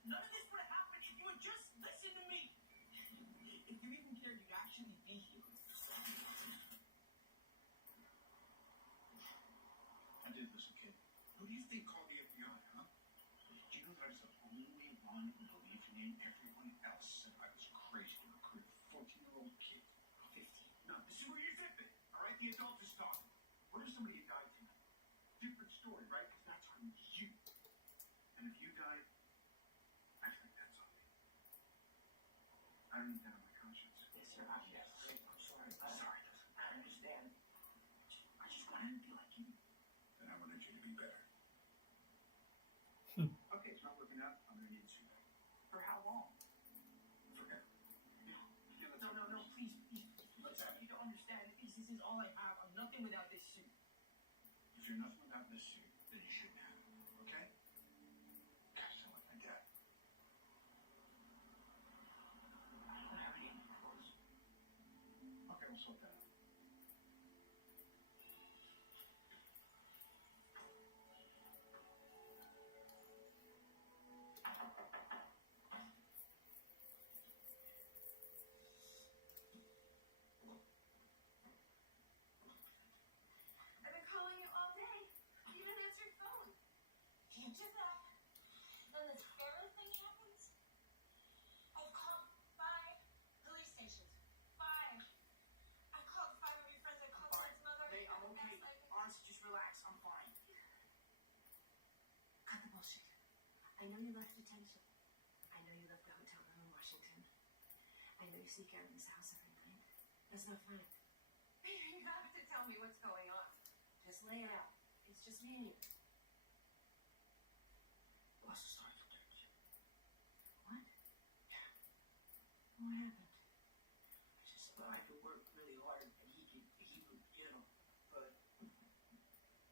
None of this would have happened if you had just listened to me. If you even cared, you'd actually be here. I did listen, kid. Who do you think called the FBI, huh? Do you know that I was the only one who believed me? Everyone else said I was crazy to recruit a 14-year-old kid. 15. No, this is where you zip it. All right, the adult is talking. What if somebody had died tonight? Different story, right? Because that's on you. And if you died, I think that's on me. I don't need that on my conscience. Yes, sir. I'm sorry. Sorry. I understand. I just wanted to be like you. Then I wanted you to be better. Okay, it's not working out. I'm gonna need a suit. For how long? Forever. No, please. Listen, you don't understand. This is all I have. I'm nothing without this suit. If you're nothing without this suit, then you shouldn't have it. Okay? Gosh, sound like my dad. I don't have any clothes. Okay, we'll sort that out. I've been calling you all day. You didn't answer your phone. Answer that. Then this horror thing happens. I've called 5 police stations. 5. I called 5 of your friends. I called Sid's mother. Hey, I'm okay. Honestly, just relax. I'm fine. Cut the bullshit. I know you left detention. I know you left the hotel room in Washington. I know you sneak out of this house every night. That's not fine. You have to tell me what's going on. Just lay it out. It's just me and you. Boss is starting to protect you. What? Yeah. What happened? I just thought I could work really hard and he could, but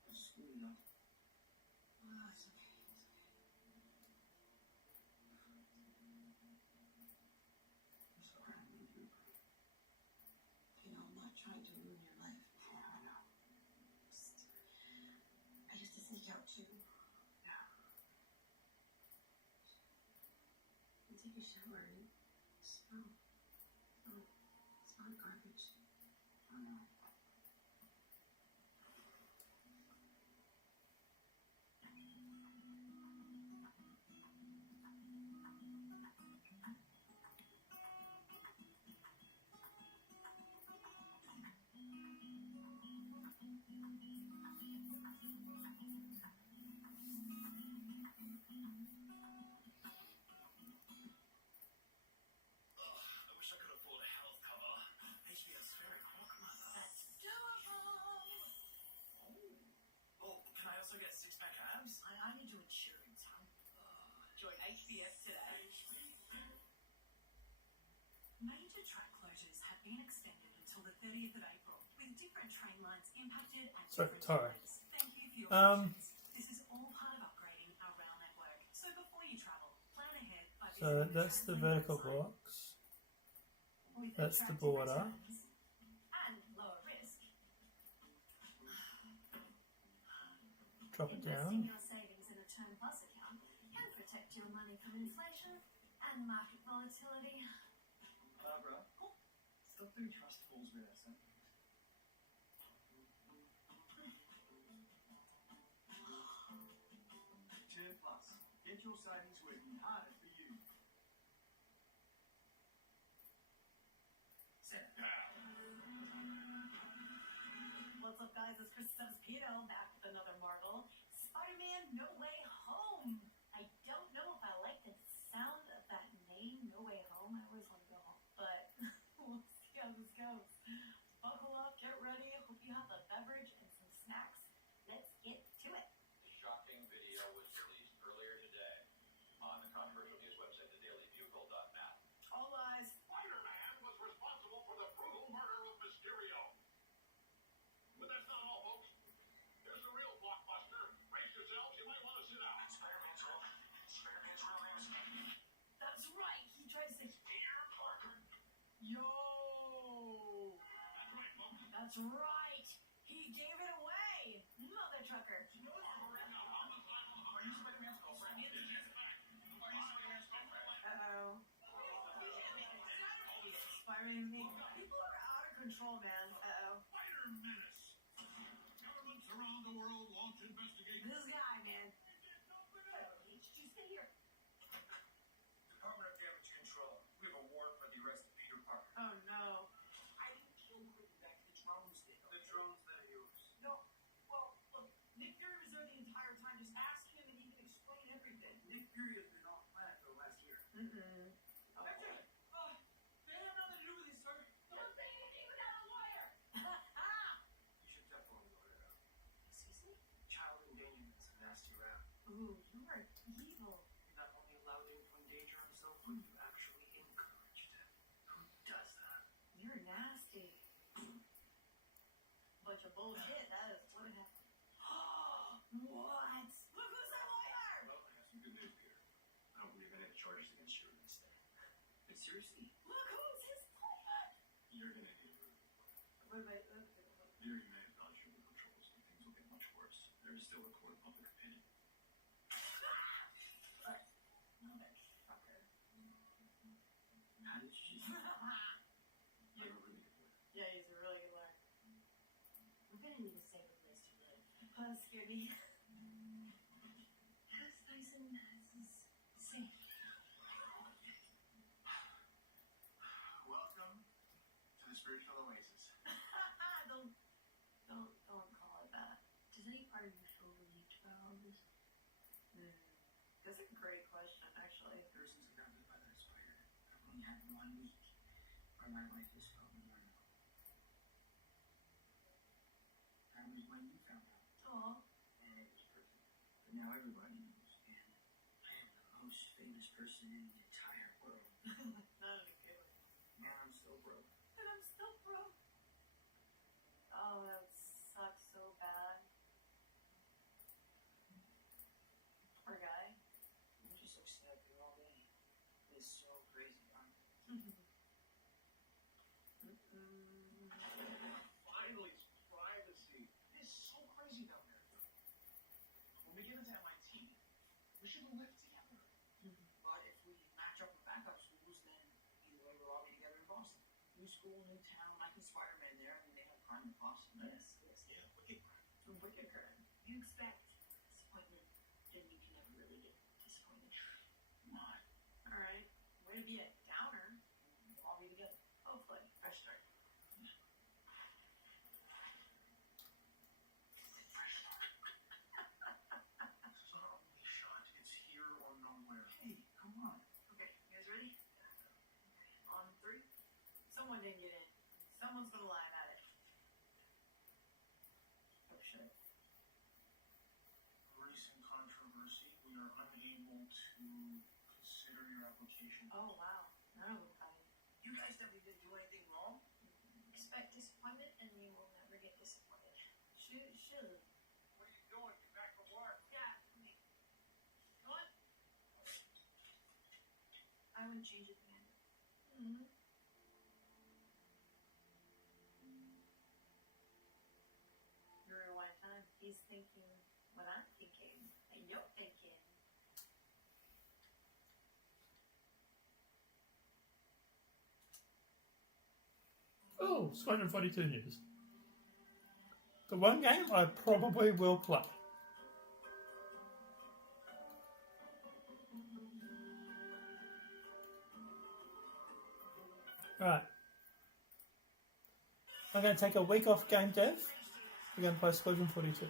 I'm screwed enough. Oh, it's okay. I'm sorry I made you. I'm not trying to ruin your life. I know. a shower and it smelled. Oh, it smelled garbage. Oh no. I wish I could afford a health cover. HBS very mother. That's doable. Oh, can I also get six-pack abs? I need your insurance, huh? Join HBF today. Major track closures have been extended until the 30th of April, with different train lines impacted at So, different Tara. times. Thank you for your patience. This is all part of upgrading our rail network. So before you travel, plan ahead by So visiting that's the Travelling vertical website. box. With That's the attractive border. returns and lower risk. Drop it Investing down. your savings in a Term Plus account can protect your money from inflation and market volatility. Barbara, stop doing trust falls with us. Term Plus. Get your savings working harder for you. What's up, guys? It's Chris Pedo back with another Marvel. Spider-Man No Way Home. I don't know if I like the sound of that name, No Way Home. I always want to go home, but we'll see how this goes. Buckle up, get ready. Hope you have a beverage and some snacks. Let's get to it. A shocking video was released earlier today on the controversial news website, thedailybugle.net. All lies. Spider-Man was responsible for the brutal murder of Mysterio. But that's not all, folks. There's a real blockbuster. Brace yourselves, you might want to sit down. Spider-Man's real name is... That's right. He tried to say, Peter Parker. yo. That's right, folks. That's right. He gave it away. Mother trucker. Are you Spider-Man's girlfriend? Is it fact? Are you Spider-Man's girlfriend? Uh-oh. Spider-Man. People are out of control, man. Uh-oh. Spider-Menace. Governments around the world launch investigations. This guy, man. Just stay here. Department of Damage Control. We have a warrant for the arrest of Peter Parker. Oh, no. I didn't kill Quick back. The drones did. The drones that are yours. No, well, look, Nick Fury was there the entire time. Just ask him and he can explain everything. Nick Fury has been off planet for the last year. Mm-mm. Victor, they have nothing to do with this, sir. Don't say anything without a lawyer. You should definitely look it up. Excuse me? Child endangerment is a nasty rap. Ooh, you are evil. You not only allowed him to endanger himself, but you actually encouraged him. Who does that? You're nasty. Bunch of bullshit. That is what happened. What? Look who's that lawyer! Well, I have some good news, Peter. I don't believe any of the charges against you are going to stand. But seriously, Look who's his lawyer! you're going to need a move. Wait. Dear United Dodge your legal troubles, and things will get much worse. There is still a court of public opinion. Motherfucker. How did you just... I'm a really good lawyer. Yeah, he's a really good lawyer. I'm gonna need a safer place to live. Oh, that scared me. How's Tyson? This is safe. Welcome to the spiritual oasis. Don't call it that. Does any part of you feel relieved about all this? That's a great question, actually. Ever since I got bit by that spider, I've only had 1 week where my life has felt normal. That was when you found out. Aw. And it was perfect. But now everybody knows, and I am the most famous person in the entire world. Not in a good way. And I'm still broke. And I'm still broke. Oh, that sucks so bad. Poor guy. You just look sad through all day. It's so crazy, huh? Finally, privacy. It is so crazy down there. When we get into MIT, we should live together. But if we match up with backup school, new town. I can Spider-Man there. I mean, they have crime and cops in there. Yes. Yeah, wicked crime. Wicked crime. You expect disappointment, then you can never really get disappointed. Come on. All right. Way to be a downer. We'll all be together. Hopefully. Fresh start. It's our only shot. It's here or nowhere. Hey, come on. Okay, you guys ready? On 3. Someone didn't get in. Someone's gonna lie about it. Oh shit. Recent controversy. We are unable to consider your application. Oh, wow. None of them got it. You guys definitely didn't do anything wrong. Expect disappointment, and you will never get disappointed. Shoot. What are you doing? Get back from work. Yeah, I mean, you know what? I wouldn't change it, Amanda. Mm-hmm. You're a lifetime. He's thinking what I'm thinking, and you're thinking. Oh, Squadron 42 news. The one game I probably will play. Right. I'm going to take a week off game dev. We're going to play Squadron 42.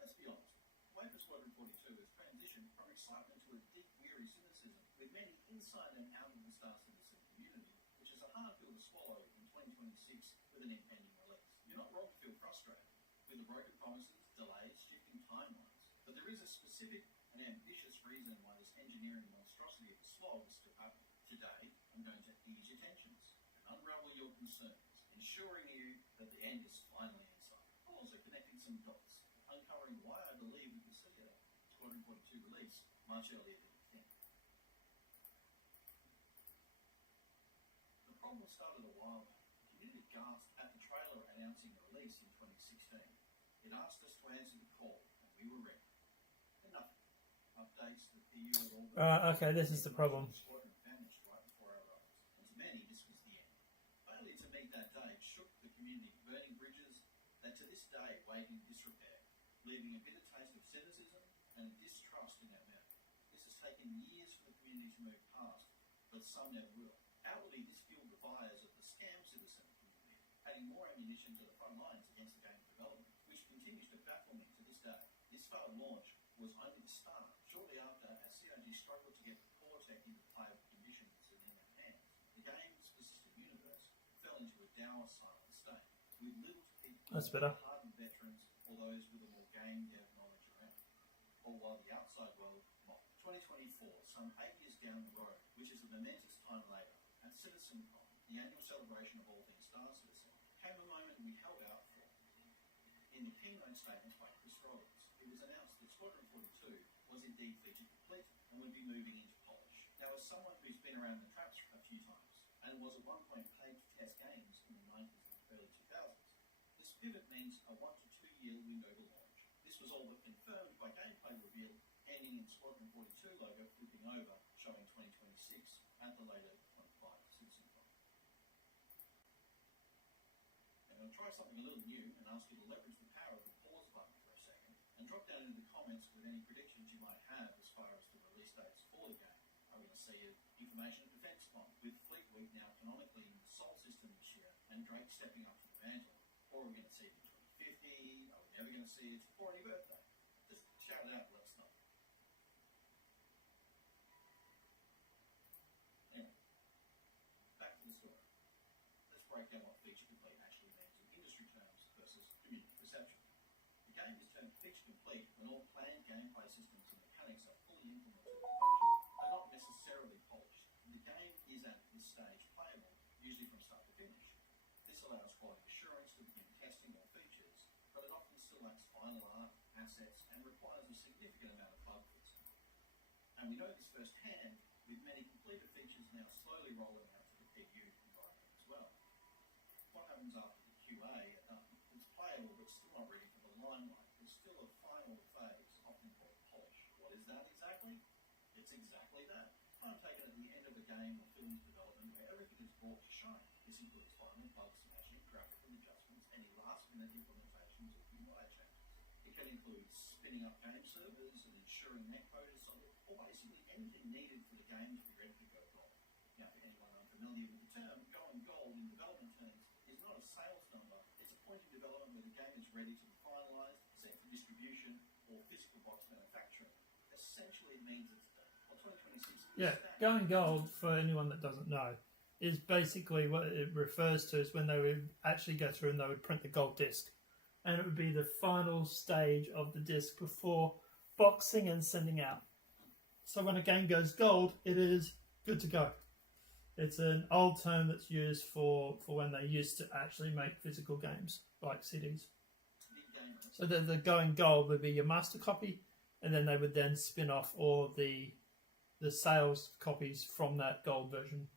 Let's be honest. Wafer Squadron 42 has transitioned from excitement to a deep, weary cynicism, with many inside and out of the Star Citizen community, which is a hard pill to swallow in 2026 with an impending release. You're not wrong to feel frustrated with the broken promises, delays, shifting timelines, but there is a specific and ambitious reason why this engineering monstrosity of a slog is still happening. Today, I'm going to ease your tensions and unravel your concerns, ensuring you that the end is finally in sight. Also connecting some dots, uncovering why I believe we can see a Squadron 42 release much earlier than you think. The problem started a while back. The community gasped at the trailer announcing the release in 2016. It asked us to answer the call, and we were ready. And nothing. Updates, the PU and all Okay, this is the problem. Squadron vanished right before our eyes. And to many, this was the end. Failure to meet that date shook the community, burning bridges that to this day wait in disrepair, leaving a bitter taste of cynicism and distrust in our mouth. This has taken years for the community to move past, but some never will. Outwardly, this fueled the fires of the scam citizen community, adding more ammunition to the front lines against the game's development, which continues to baffle me to this day. This failed launch was only the start. Shortly after, as CIG struggled to get the core tech into playable conditions and in their hands, the game's persistent universe fell into a dour, silent state, with little to keep That's better. hardened veterans or those with a more game dev knowledge around, all while the outside world mocked. 2024, some 8 years down the road, which is a momentous time later, at CitizenCon, the annual celebration of all things Star Citizen, came a moment we held out for. In the keynote statements by Chris Rollins, it was announced that Squadron 42 was indeed feature complete and would be moving into polish. Now, as someone who's been around the traps a few times, and was at one point paid to test games in the 90s and early 2000s, this pivot means a 1 to 2 year window to launch. This was all but confirmed by gameplay reveal, ending in Squadron 42 logo flipping over, showing 2026 at the later 25 CitizenCon. I'm going to try something a little new and ask you to leverage the power of the pause button for a second and drop down into the comments with any predictions you might have as far as the release dates for the game. Are we going to see an Information and Defense Con with Fleet Week now canonically in the Sol system this year and Drake stepping up to the mantle? Or are we going to see it in 2050? Are we never going to see it? Or any birthday? Just shout it out and let us know. at what feature complete actually means in industry terms versus community perception. The game is termed feature complete when all planned gameplay systems and mechanics are fully implemented and functional, but not necessarily polished. The game is at this stage playable, usually from start to finish. This allows quality assurance to begin testing all features, but it often still lacks final art, assets, and requires a significant amount of bug fixing. And we know this firsthand, with many completed features now slowly rolling out to the PU environment as well. What happens after the QA? It's playable, but still not ready for the limelight. There's still a final phase, often called polish. What is that exactly? It's exactly that. Time taken at the end of the game or film's development where everything is brought to shine. This includes final bug smashing, graphical adjustments, any last-minute implementations of UI changes. It can include spinning up game servers and ensuring netcode is solid, or basically anything needed for the game to be ready to go gold. Now, for anyone unfamiliar with the term, going gold in development terms is not a sales number. It's a point in development where the game is ready to be finalized, sent for distribution, or physical box manufacturing. Essentially, it means it's done. Well, 2026 Yeah, going gold, for anyone that doesn't know, is basically what it refers to is when they would actually go through and they would print the gold disc. And it would be the final stage of the disc before boxing and sending out. So when a game goes gold, it is good to go. It's an old term that's used for when they used to actually make physical games, like CDs. So the going gold would be your master copy, and then they would then spin off all the sales copies from that gold version.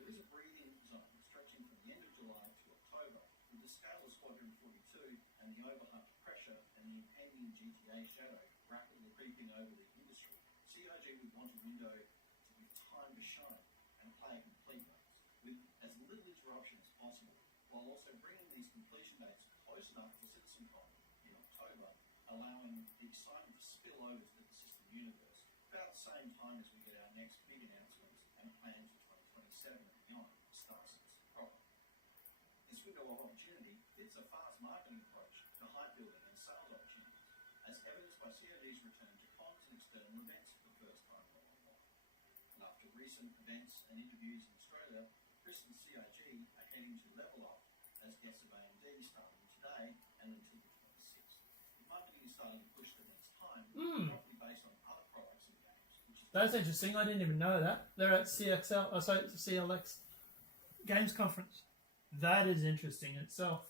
There is a breathing zone stretching from the end of July to October, with the scale of Squadron 42 and the overhyped pressure and the impending GTA shadow rapidly creeping over the industry. CIG would want a window to give time to shine and play a complete race, with as little interruption as possible, while also bringing these completion dates close enough to CitizenCon in October, allowing the excitement to spill over to the system universe about the same time as we get our next big announcements and plans for 2027 and beyond for Star Citizen proper. This window of opportunity fits a fast marketing approach to hype building and sales opportunities, as evidenced by CIG's return to cons and external events for the first time in a long while. And after recent events and interviews in Australia, Chris and CIG are heading to Level Up as guests of AMD starting today and until the 26th. The marketing is starting to push the next time, roughly based on other products and games. That's interesting. I didn't even know that. They're at CLX Games Conference. That is interesting in itself.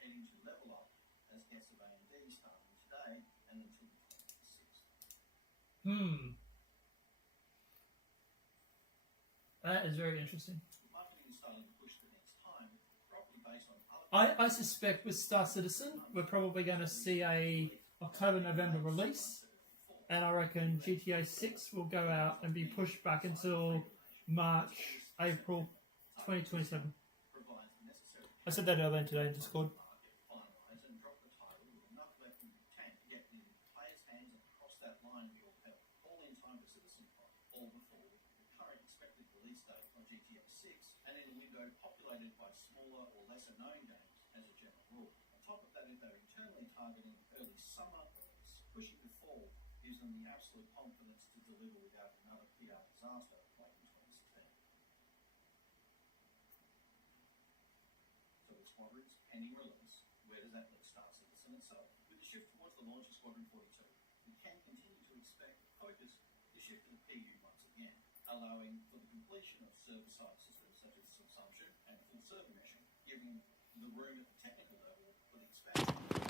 Heading to Level Up as guests of AMD starting today and until the 26th. That is very interesting. Marketing is starting to push the next time, roughly based on other. I suspect with Star Citizen, we're probably going to see a October-November release, and I reckon GTA 6 will go out and be pushed back until March, April 2027. I said that earlier today in Discord. Finalise and drop the title with enough left in the tank to get the players' hands and cross that line with your help, all in time for CitizenCon, all before the current expected release date on GTA 6, and in a window populated by smaller or lesser known games as a general rule. On top of that, if they're internally targeting early summer release, pushing the fall gives them the absolute confidence to deliver without another PR disaster like in 2016. So with Squadrons pending release, where does that leave Star Citizen itself? With the shift towards the launch of Squadron 42, we can continue to expect the focus to shift to the PU once again, allowing for the completion of server-side systems such as subsumption and full server meshing, giving the room at the technical level for the expansion of the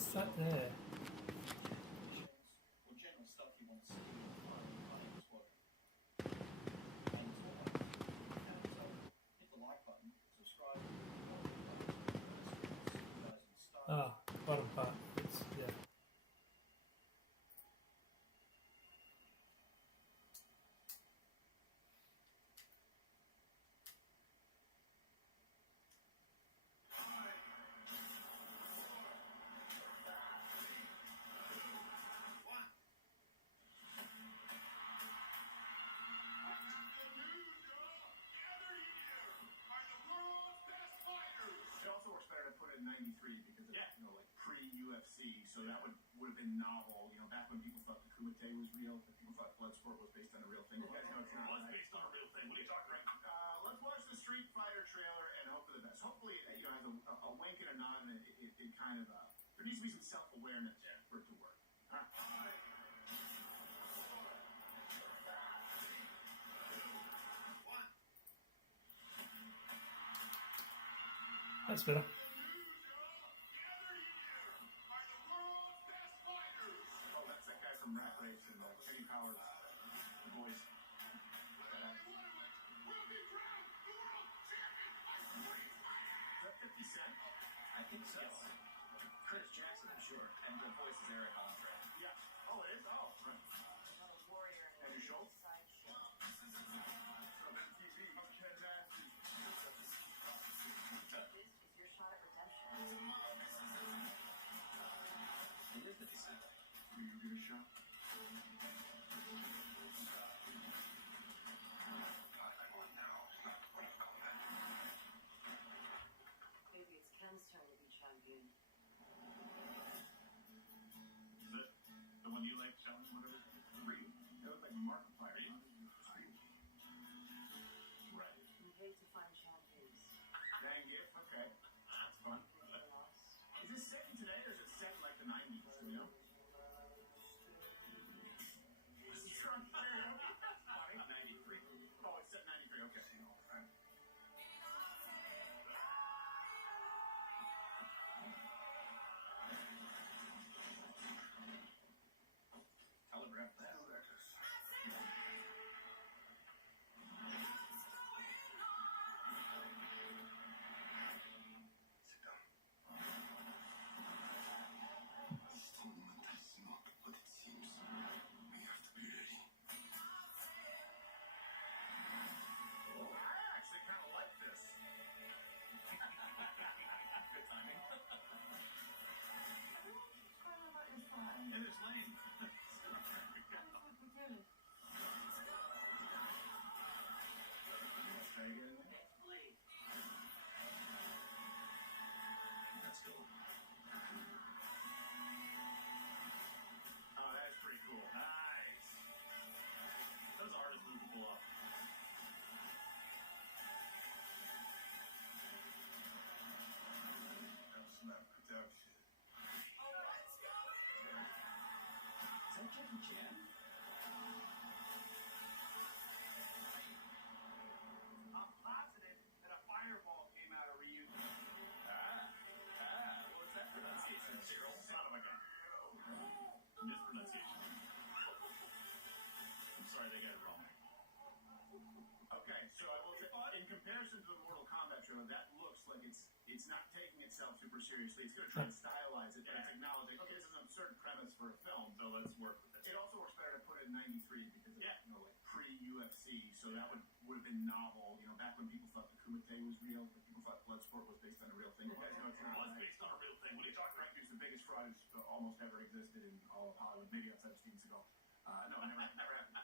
What's that there? or general stuff you want to see in the final squadron. And it's all like that. So hit the like button, subscribe, Ah, bottom part. It's, yeah. It also works better to put it in 93 because it's, like pre-UFC, so that would have been novel, back when people thought the Kumite was real, that people thought Bloodsport was based on a real thing. You guys know it's not. It was based on a real thing. What are you talking about? Let's watch the Street Fighter trailer and hope for the best. Hopefully, it has a wink and a nod, and it kind of, there needs to be some self-awareness for it to work. All right. That's better. Oh, that's that guy from Rat Race and Kenny Powers, the boys. Is that 50 Cent? I think so. Curtis Jackson, I'm sure. And the voice is Eric Andre. Yeah. Oh, it is? Oh, right. And your show? It is 50 Cent. Will you give it a shot? Maybe it's Ken's turn to be champion. Is it the one you like, Sheldon? Whatever. Three. That was like Markiplier. Right. We hate to find champions. Dang it. Okay. That's fun. Is this set in today or is it set in like the 90s? You know? Shrunk karaoke? That's funny. 93. Oh, it's set in 93. Okay. All right. Telegraph that. I actually kind of like this. Good timing. And there's Lane. Try to get in there? Let's go. Oh, that's pretty cool. Nice. That was the hardest move to pull off. That's not production. Is that Jackie Chan? I'm positive that a fireball came out of Ryu. What's that pronunciation, Cyril? Son of a gun. Mispronunciation. I'm sorry they got it wrong. Okay, so I will say, in comparison to the Mortal Kombat trailer, that looks like it's not taking itself super seriously. It's going to try and stylize it, but it's acknowledging, okay, this is an absurd premise for a film, So let's work with it. It also works better to put it in 93 because it's, like pre-UFC, so that would have been novel, back when people thought the Kumite was real, that people thought Bloodsport was based on a real thing. You guys know it's It not. was based on a real thing. What are you talking about? Frankly, it's the biggest fraud who's almost ever existed in all of Hollywood, maybe outside of Steven Seagal. No, never happened.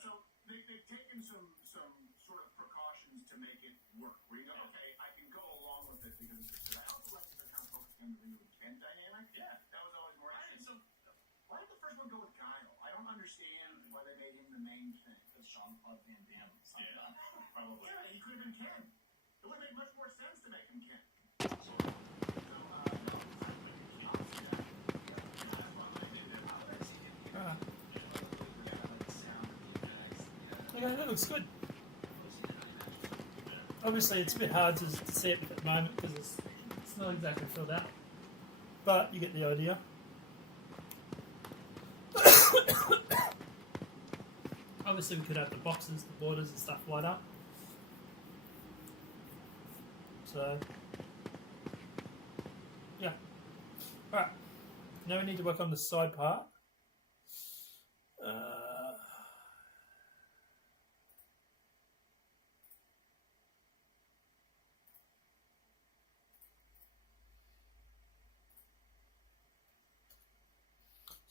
So they've taken some sort of precautions to make it work. Where you go, okay, I can go along with it because it's just, I also like that they're kind of focusing on the Ryu and Ken dynamic. Yeah. That was always more interesting. So, Why did the first one go with Guile? I don't understand why they made him the main thing. Because Jean-Claude Van Damme signed Yeah. up. probably. Yeah, he could have been Ken. It would have made much more sense to make him Ken. Yeah, that looks good. Obviously, it's a bit hard to see it at the moment because it's not exactly filled out. but you get the idea. Obviously, we could have the boxes, the borders, and stuff light up. So, yeah. Alright. Now we need to work on the side part.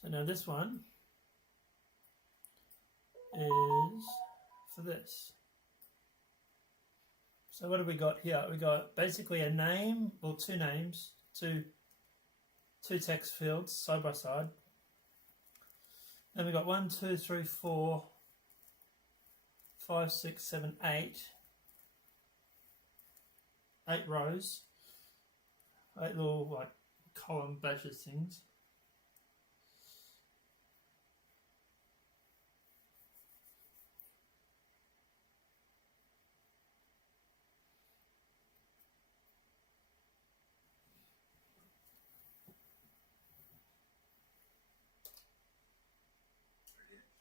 So now this one is for this. So what have we got here? We got basically a name, or two names, two text fields side by side. Then we got 1, 2, 3, 4, 5, 6, 7, 8. 8 rows. 8 little like column badges things.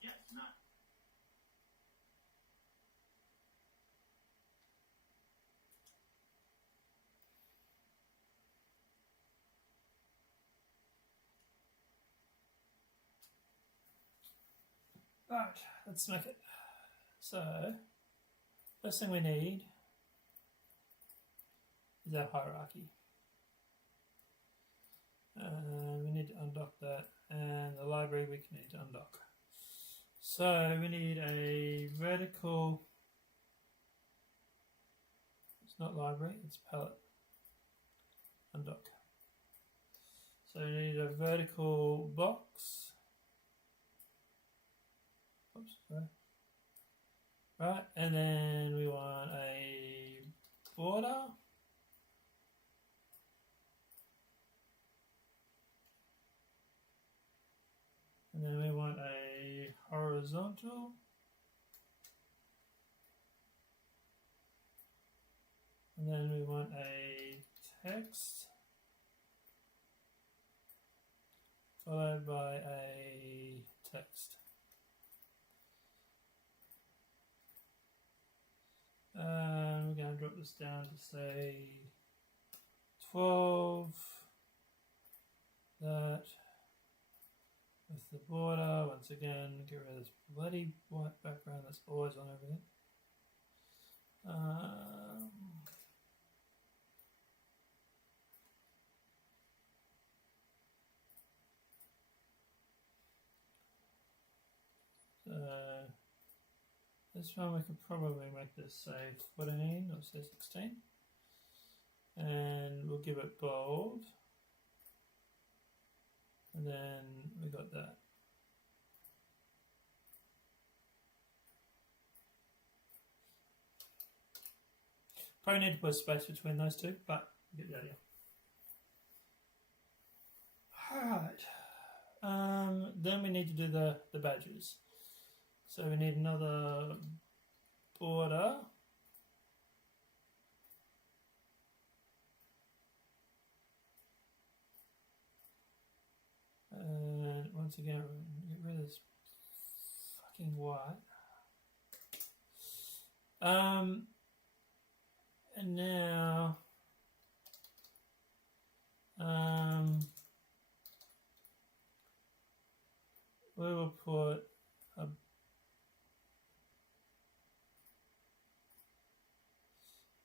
Yes, not. Right, let's make it. So, first thing we need is our hierarchy. We need to undock that, and the library we need to undock. So we need a vertical, it's not library, it's palette, undock. So we need a vertical box. Oops, sorry. Right, and then we want a border. And then we want a horizontal. And then we want a text. Followed by a text. We're going to drop this down to say 12. That. With the border, once again, get rid of this bloody white background that's always on everything. So this one we could probably make this say 14 or say 16. And we'll give it bold. And then we got that. Probably need to put space between those two, but you get the idea. Alright. Then we need to do the badges. So we need another border. And once again, get rid of this fucking white. And now, we will put a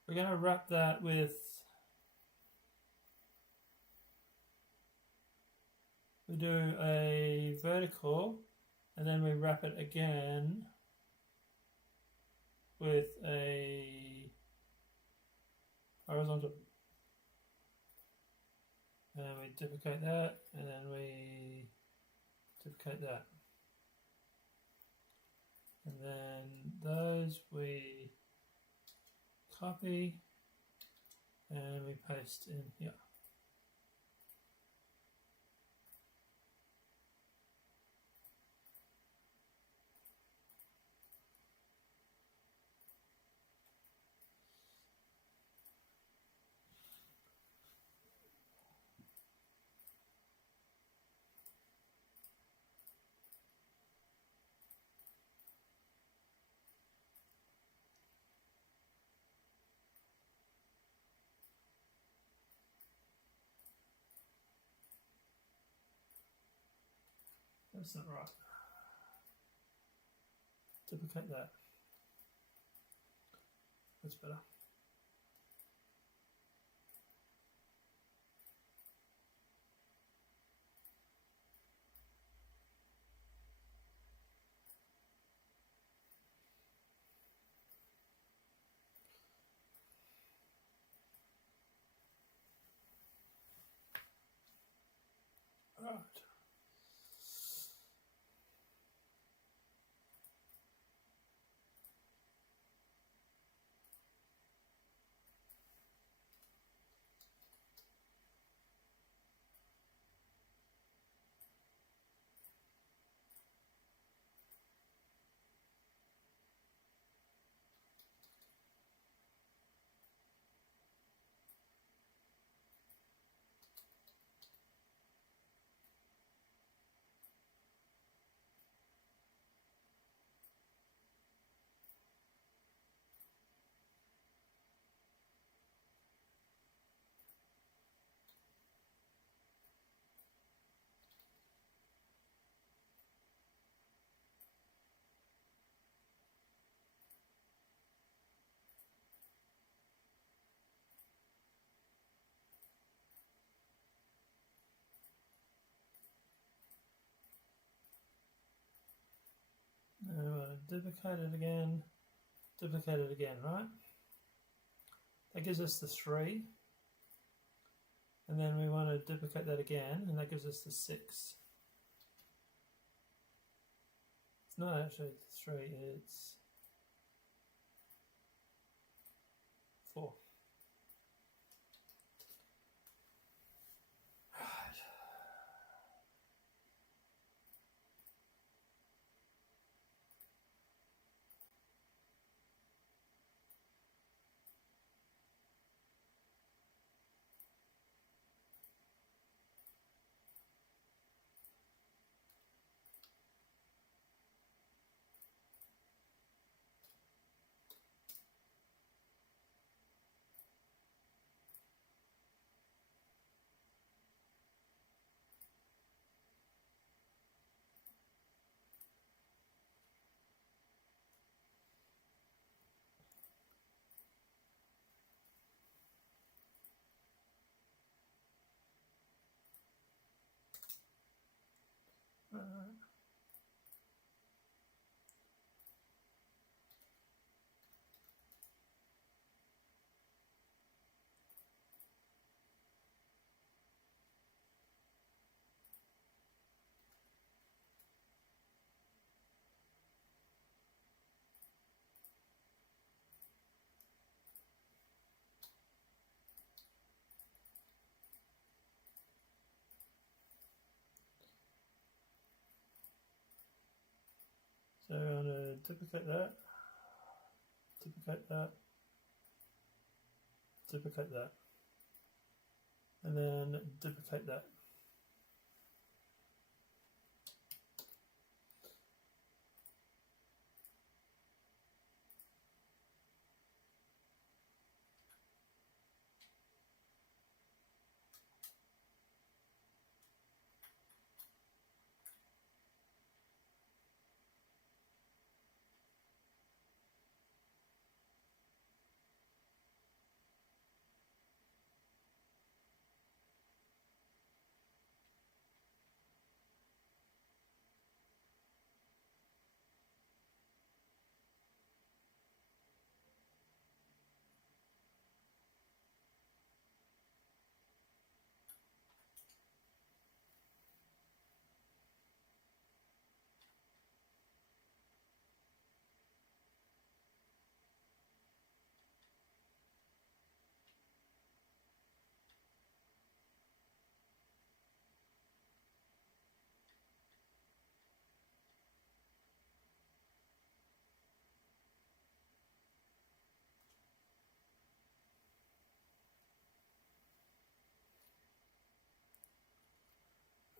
we're going to wrap that with we do a vertical and then we wrap it again with a horizontal. And we duplicate that and then we duplicate that. And then those we copy and we paste in here. That's not right. Duplicate that. That's better. Right. Duplicate it again, right? That gives us the 3. And then we want to duplicate that again, and that gives us the 6. It's not actually 3, it's 4. So I'm going to duplicate that, and then duplicate that.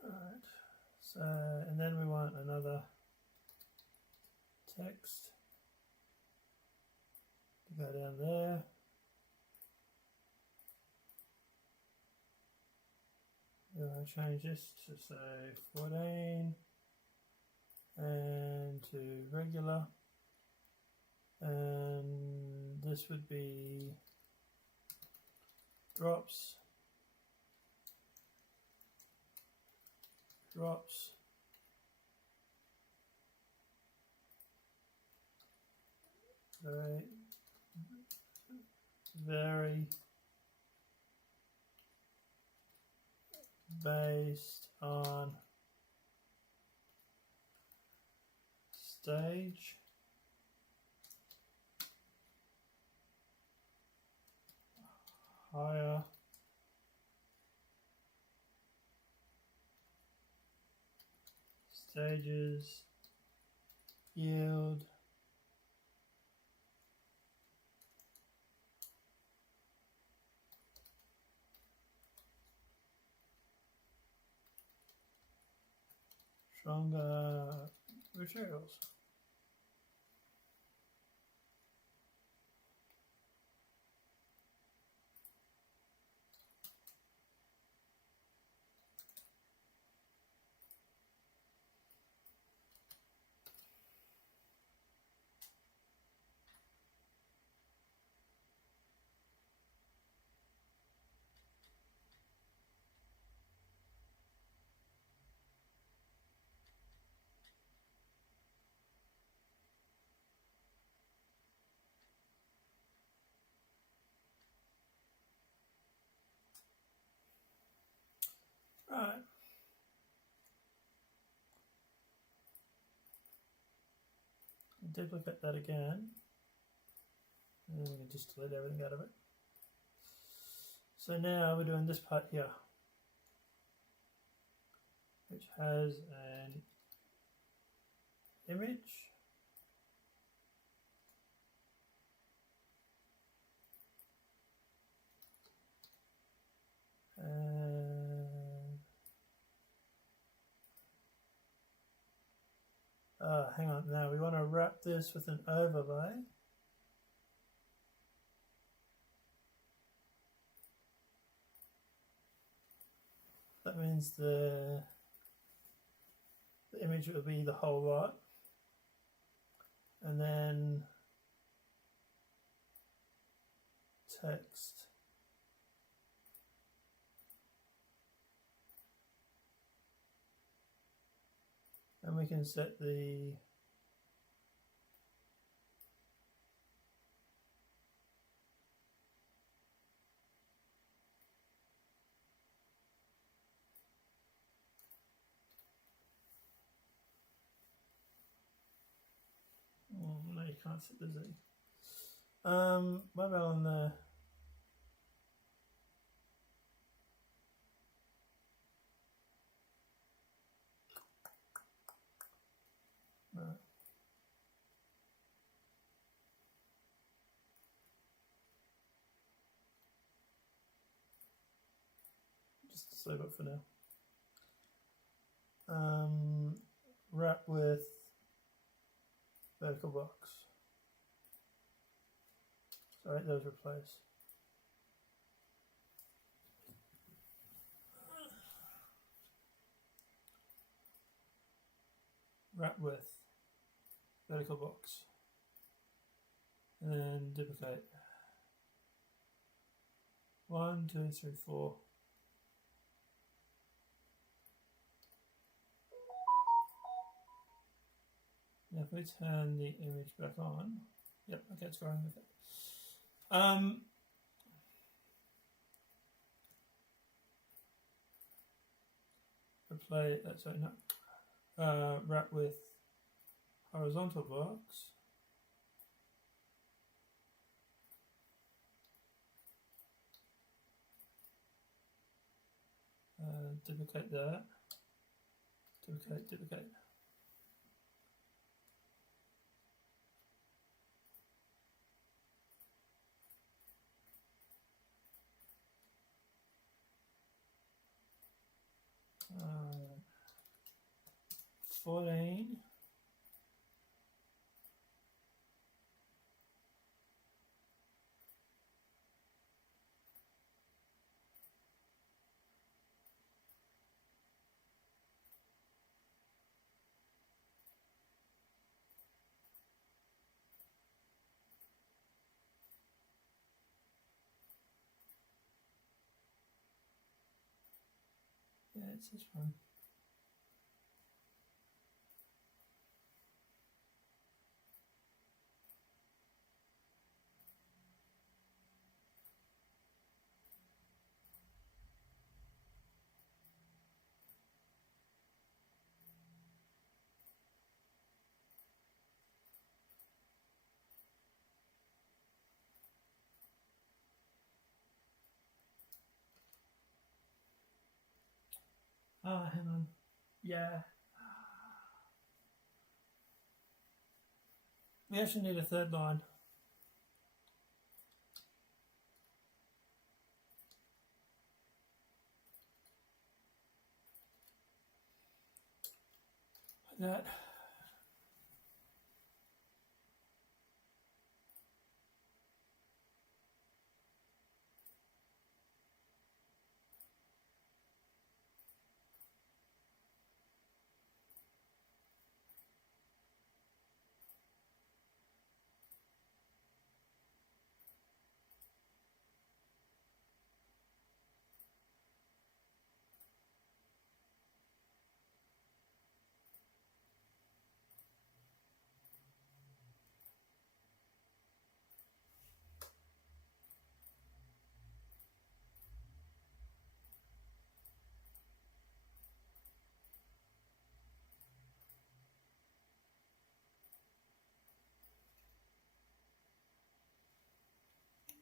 Alright, so, and then we want another text to go down there. We're going to change this to say 14. and to regular, and this would be drops, vary based on stage, higher stages yield stronger materials. Right. Duplicate that again. And we can just delete everything out of it. So now we're doing this part here, which has an image. Hang on, now we want to wrap this with an overlay. That means the image will be the whole lot. And then text. And we can set the no, you can't set the Z. What about on the just save it for now. Wrap with vertical box. Sorry, those replace. Wrap with vertical box. And then duplicate. 1, 2, 3, 4. Now if we turn the image back on, yep, okay, it's going with it. Replay, sorry, no. Wrap with horizontal box. Duplicate that. Duplicate. Uh, 14. Yeah, it's this one. Hang on. Yeah. We actually need a third line. Like that.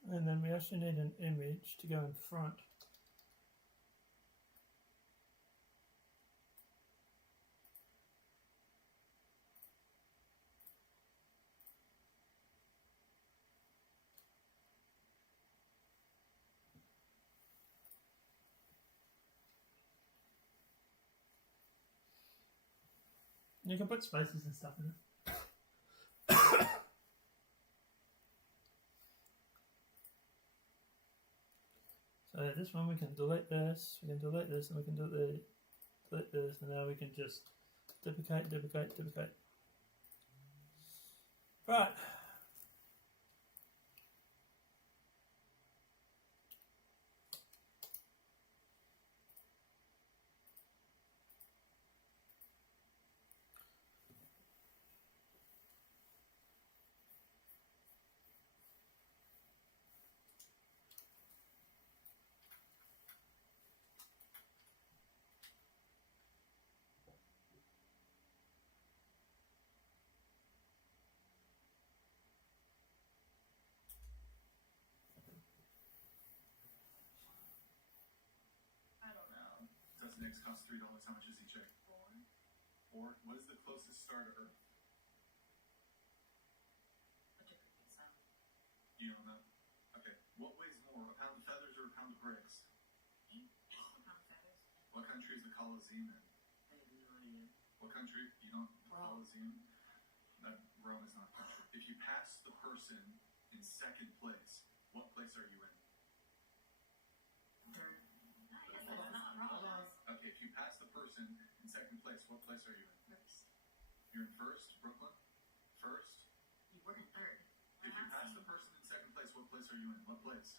And then we actually need an image to go in front. You can put spaces and stuff in it. So this one we can delete this, we can delete this, and we can delete this, and now we can just duplicate. Right. I don't know. Does an eggs cost $3? How much is each egg? 4. What is the closest star to Earth? A different sun. You don't know? Okay. What weighs more, a pound of feathers or a pound of bricks? A pound of feathers. What country is the Colosseum in? I have no idea. What country? You don't know the Rome. Colosseum? Rome is not a country. If you pass the person in second place, what place are you in? Third. I guess that's not wrong. Okay, if you pass the person in second place, what place are you in? First. You're in first, Brooklyn? First? You were in third. If you pass the person in second place, what place are you in? What place?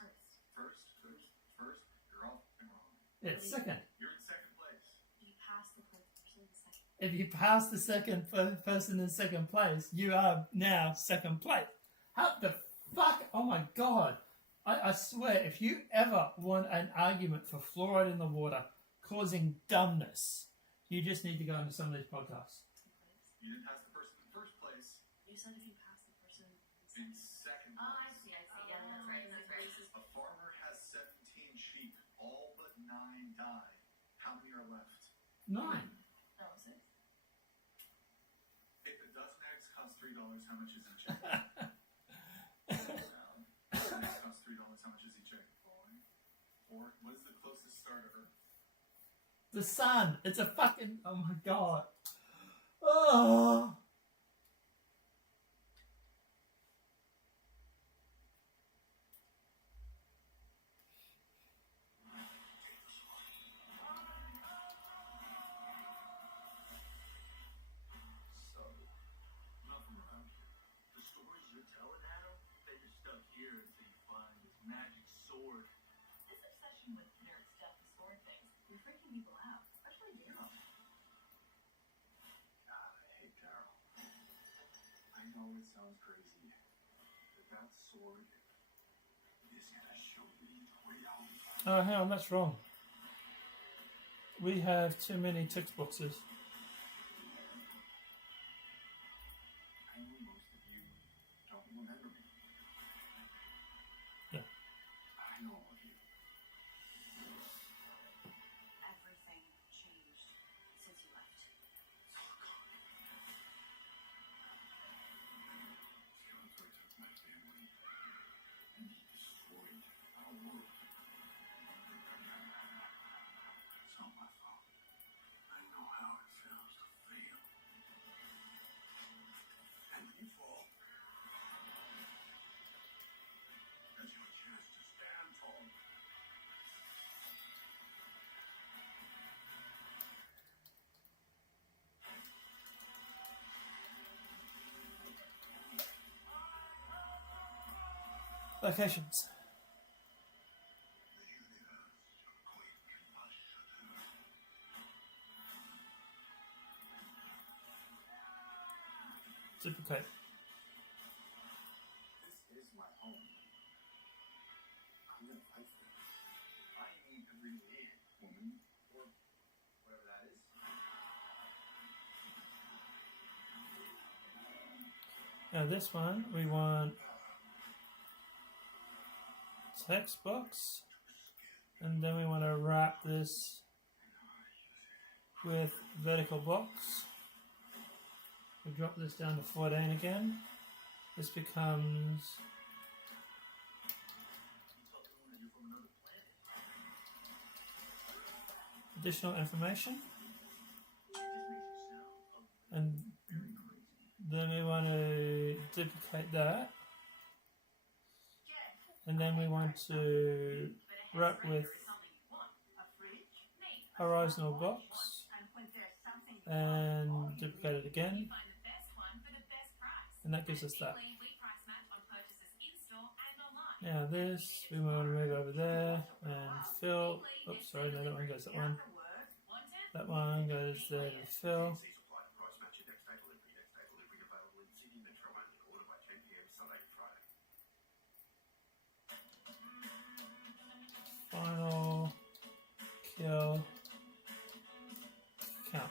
First. First? First? You're all wrong. It's second. You're in second place. You passed the person in second. If you pass the second person in second place, you are now second place. How the fuck? Oh my god. I swear, if you ever want an argument for fluoride in the water causing dumbness, you just need to go into some of these podcasts. You didn't pass the person in first place. You said if you pass the person In second place. Oh, I see. Yeah, that's right. A farmer has 17 sheep. All but 9 died. How many are left? 9. Oh, 6. If a dozen eggs cost $3, how much is each egg? Dozen eggs cost $3, how much is each egg? 4. What is the closest star to Earth? The sun. It's a fucking... Oh my god. Oh. So, not from around here. The stories you're telling, Adam, they're just stuck here until you find this magic sword. This obsession with nerd stuff and sword things, you're freaking people out. sounds crazy, but that sword is gonna show me the way out. Oh, hang on, that's wrong. We have too many text boxes. I know most of you don't remember me. Yeah. I know all of you. Everything changed since you left. Skeletor took my family, and he destroyed our world. It's not my fault. I know how it feels to fail. And when you fall, that's your chance to stand tall. Locations. Duplicate. This is my home. I'm gonna fight for it. I need every man, woman, or whatever that is. Now this one, we want text box, and then we want to wrap this with vertical box. We drop this down to 14 again. This becomes additional information, and then we want to duplicate that, and then we want to wrap with horizontal box and duplicate it again, and that gives us that. Now this we want to move over there and fill. Oops, sorry, no, that one goes that one. That one goes there to fill. Final kill count,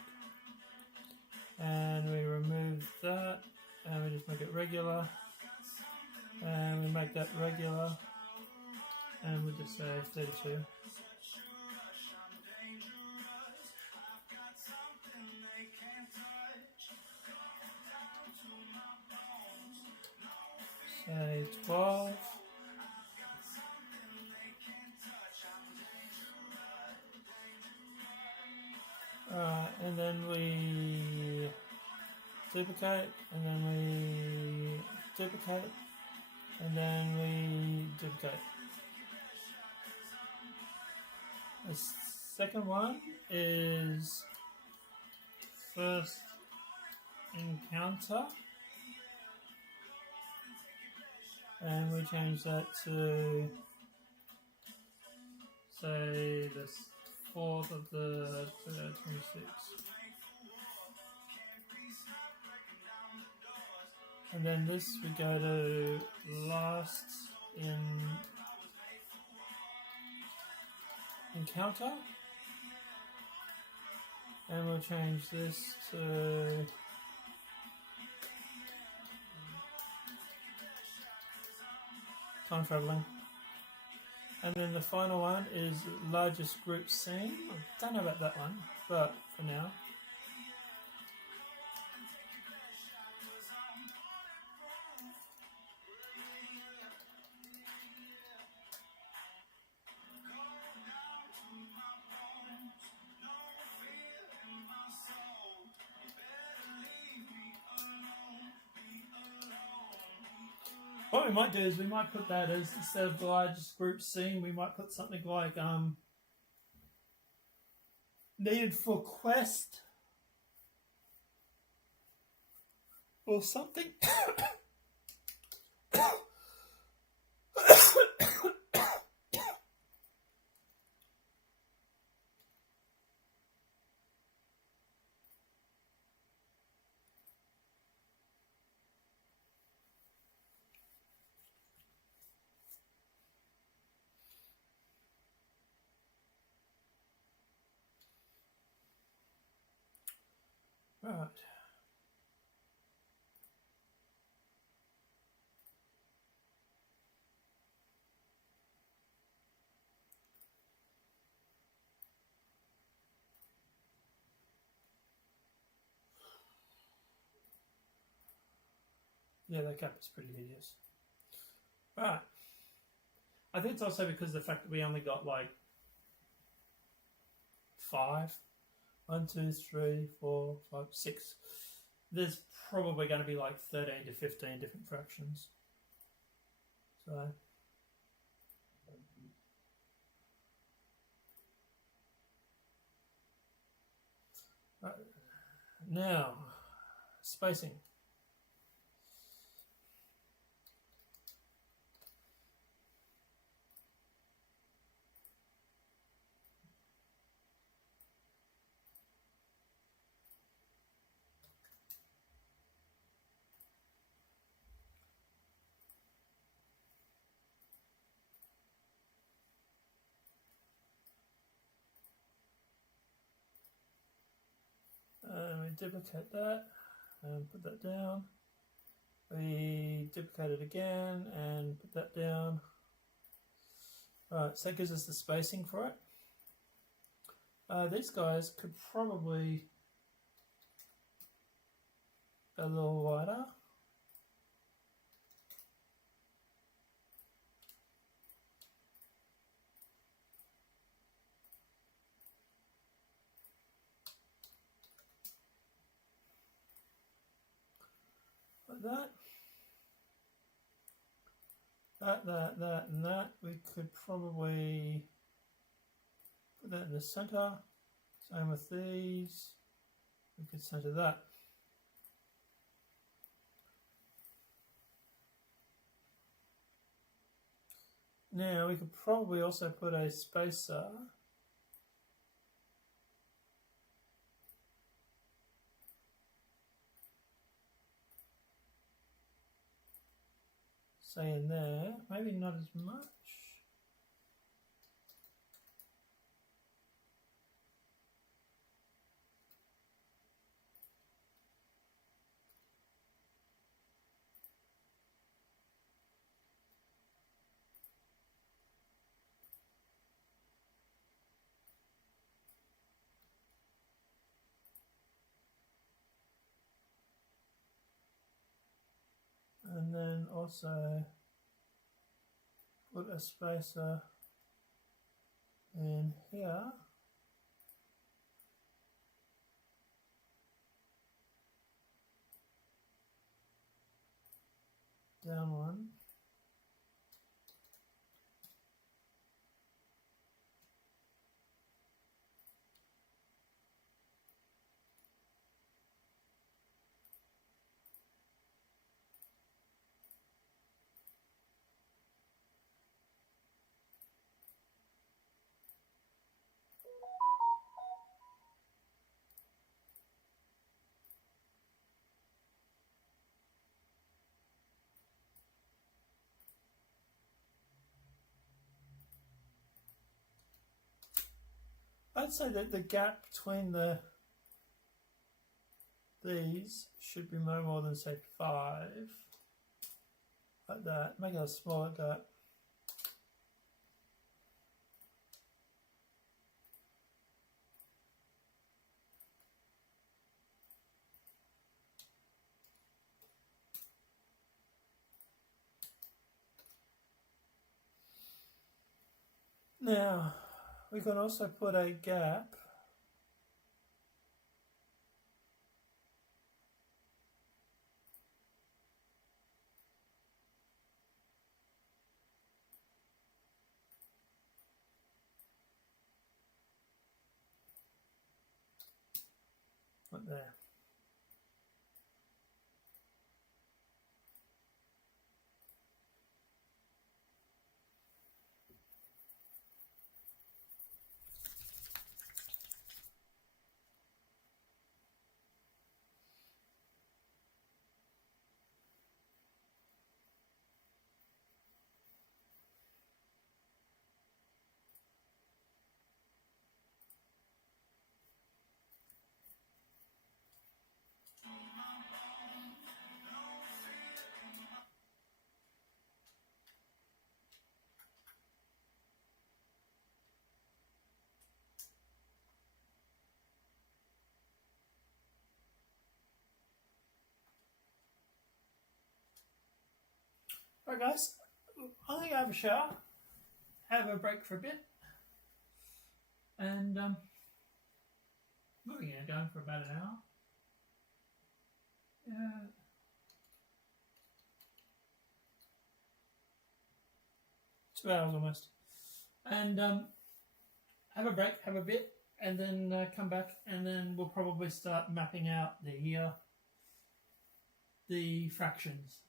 and we remove that, and we just make it regular, and we make that regular, and we just say 32. Say 12. And then we duplicate, and then we duplicate, and then we duplicate. The second one is first encounter, and we change that to say the 4th of the 26th. And then this we go to last in encounter, and we'll change this to time traveling. And then the final one is largest group scene. I don't know about that one, but for now. What we might do is we might put that as, instead of the largest group scene, we might put something like needed for quest or something. Right. Yeah, that cap is pretty hideous. Right. I think it's also because of the fact that we only got like 5. 1, 2, 3, 4, 5, 6. There's probably going to be like 13 to 15 different fractions. So right. Now spacing. We duplicate that and put that down. We duplicate it again and put that down. Right, so that gives us the spacing for it. These guys could probably go a little wider. Like that. That, and that. We could probably put that in the center. Same with these. We could center that. Now we could probably also put a spacer say in there, maybe not as much. And then also put a spacer in here. Down one. I'd say that the gap between these should be no more than say 5. Like that. Make it a smaller gap. Now we can also put a gap like there. Alright guys, I'm going to have a shower, have a break for a bit, and we're going to go for about an hour. Yeah. 2 hours almost. And have a break, have a bit, and then come back, and then we'll probably start mapping out the fractions.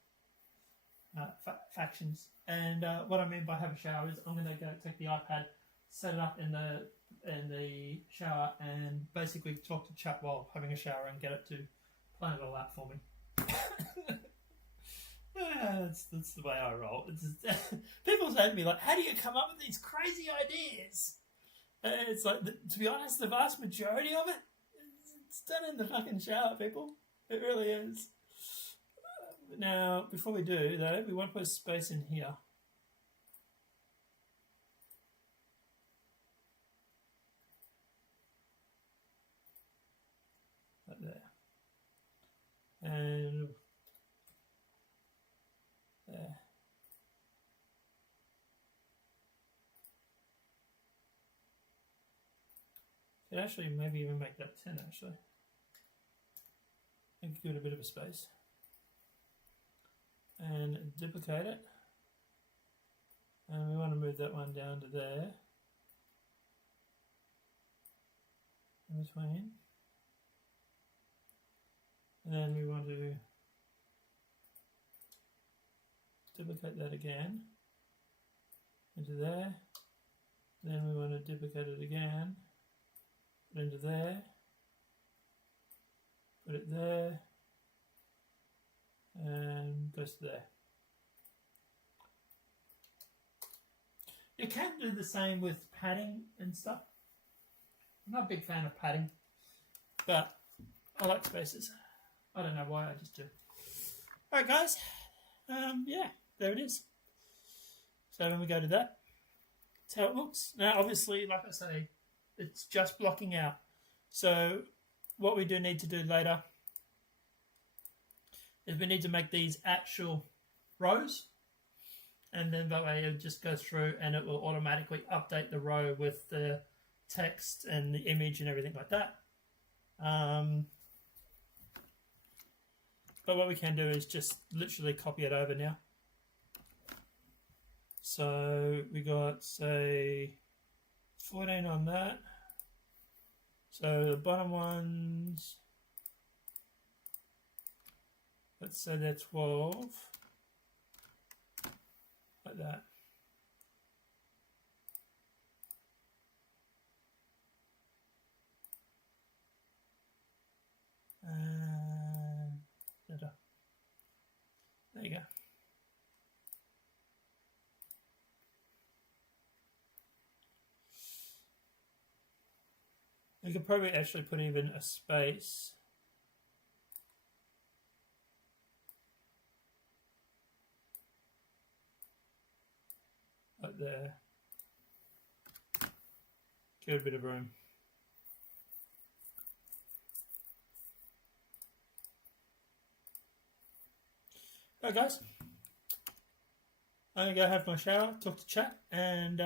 Factions. And what I mean by have a shower is I'm going to go take the iPad, set it up in the shower, and basically talk to chat while having a shower and get it to plan it all out for me. That's the way I roll. People say to me, like, how do you come up with these crazy ideas? And it's like, to be honest, the vast majority of it, it's done in the fucking shower, people. It really is. Now, before we do, though, we want to put a space in here. Like there. And there. Could actually maybe even make that 10 actually. And give it a bit of a space. And duplicate it. And we want to move that one down to there. In between. And then we want to duplicate that again into there. Then we want to duplicate it again, put it into there, put it there, and goes to there. You can do the same with padding and stuff. I'm not a big fan of padding, but I like spaces. I don't know why, I just do. Alright guys, yeah, there it is. So when we go to that, that's how it looks. Now obviously, like I say, it's just blocking out. So what we do need to do later is we need to make these actual rows, and then that way it just goes through and it will automatically update the row with the text and the image and everything like that. But what we can do is just literally copy it over now. So we got, say, 14 on that. So the bottom ones, let's say they're 12, like that. There you go. You could probably actually put even a space. Like there. Give it a bit of room. Alright guys, I'm going to go have my shower, talk to chat, and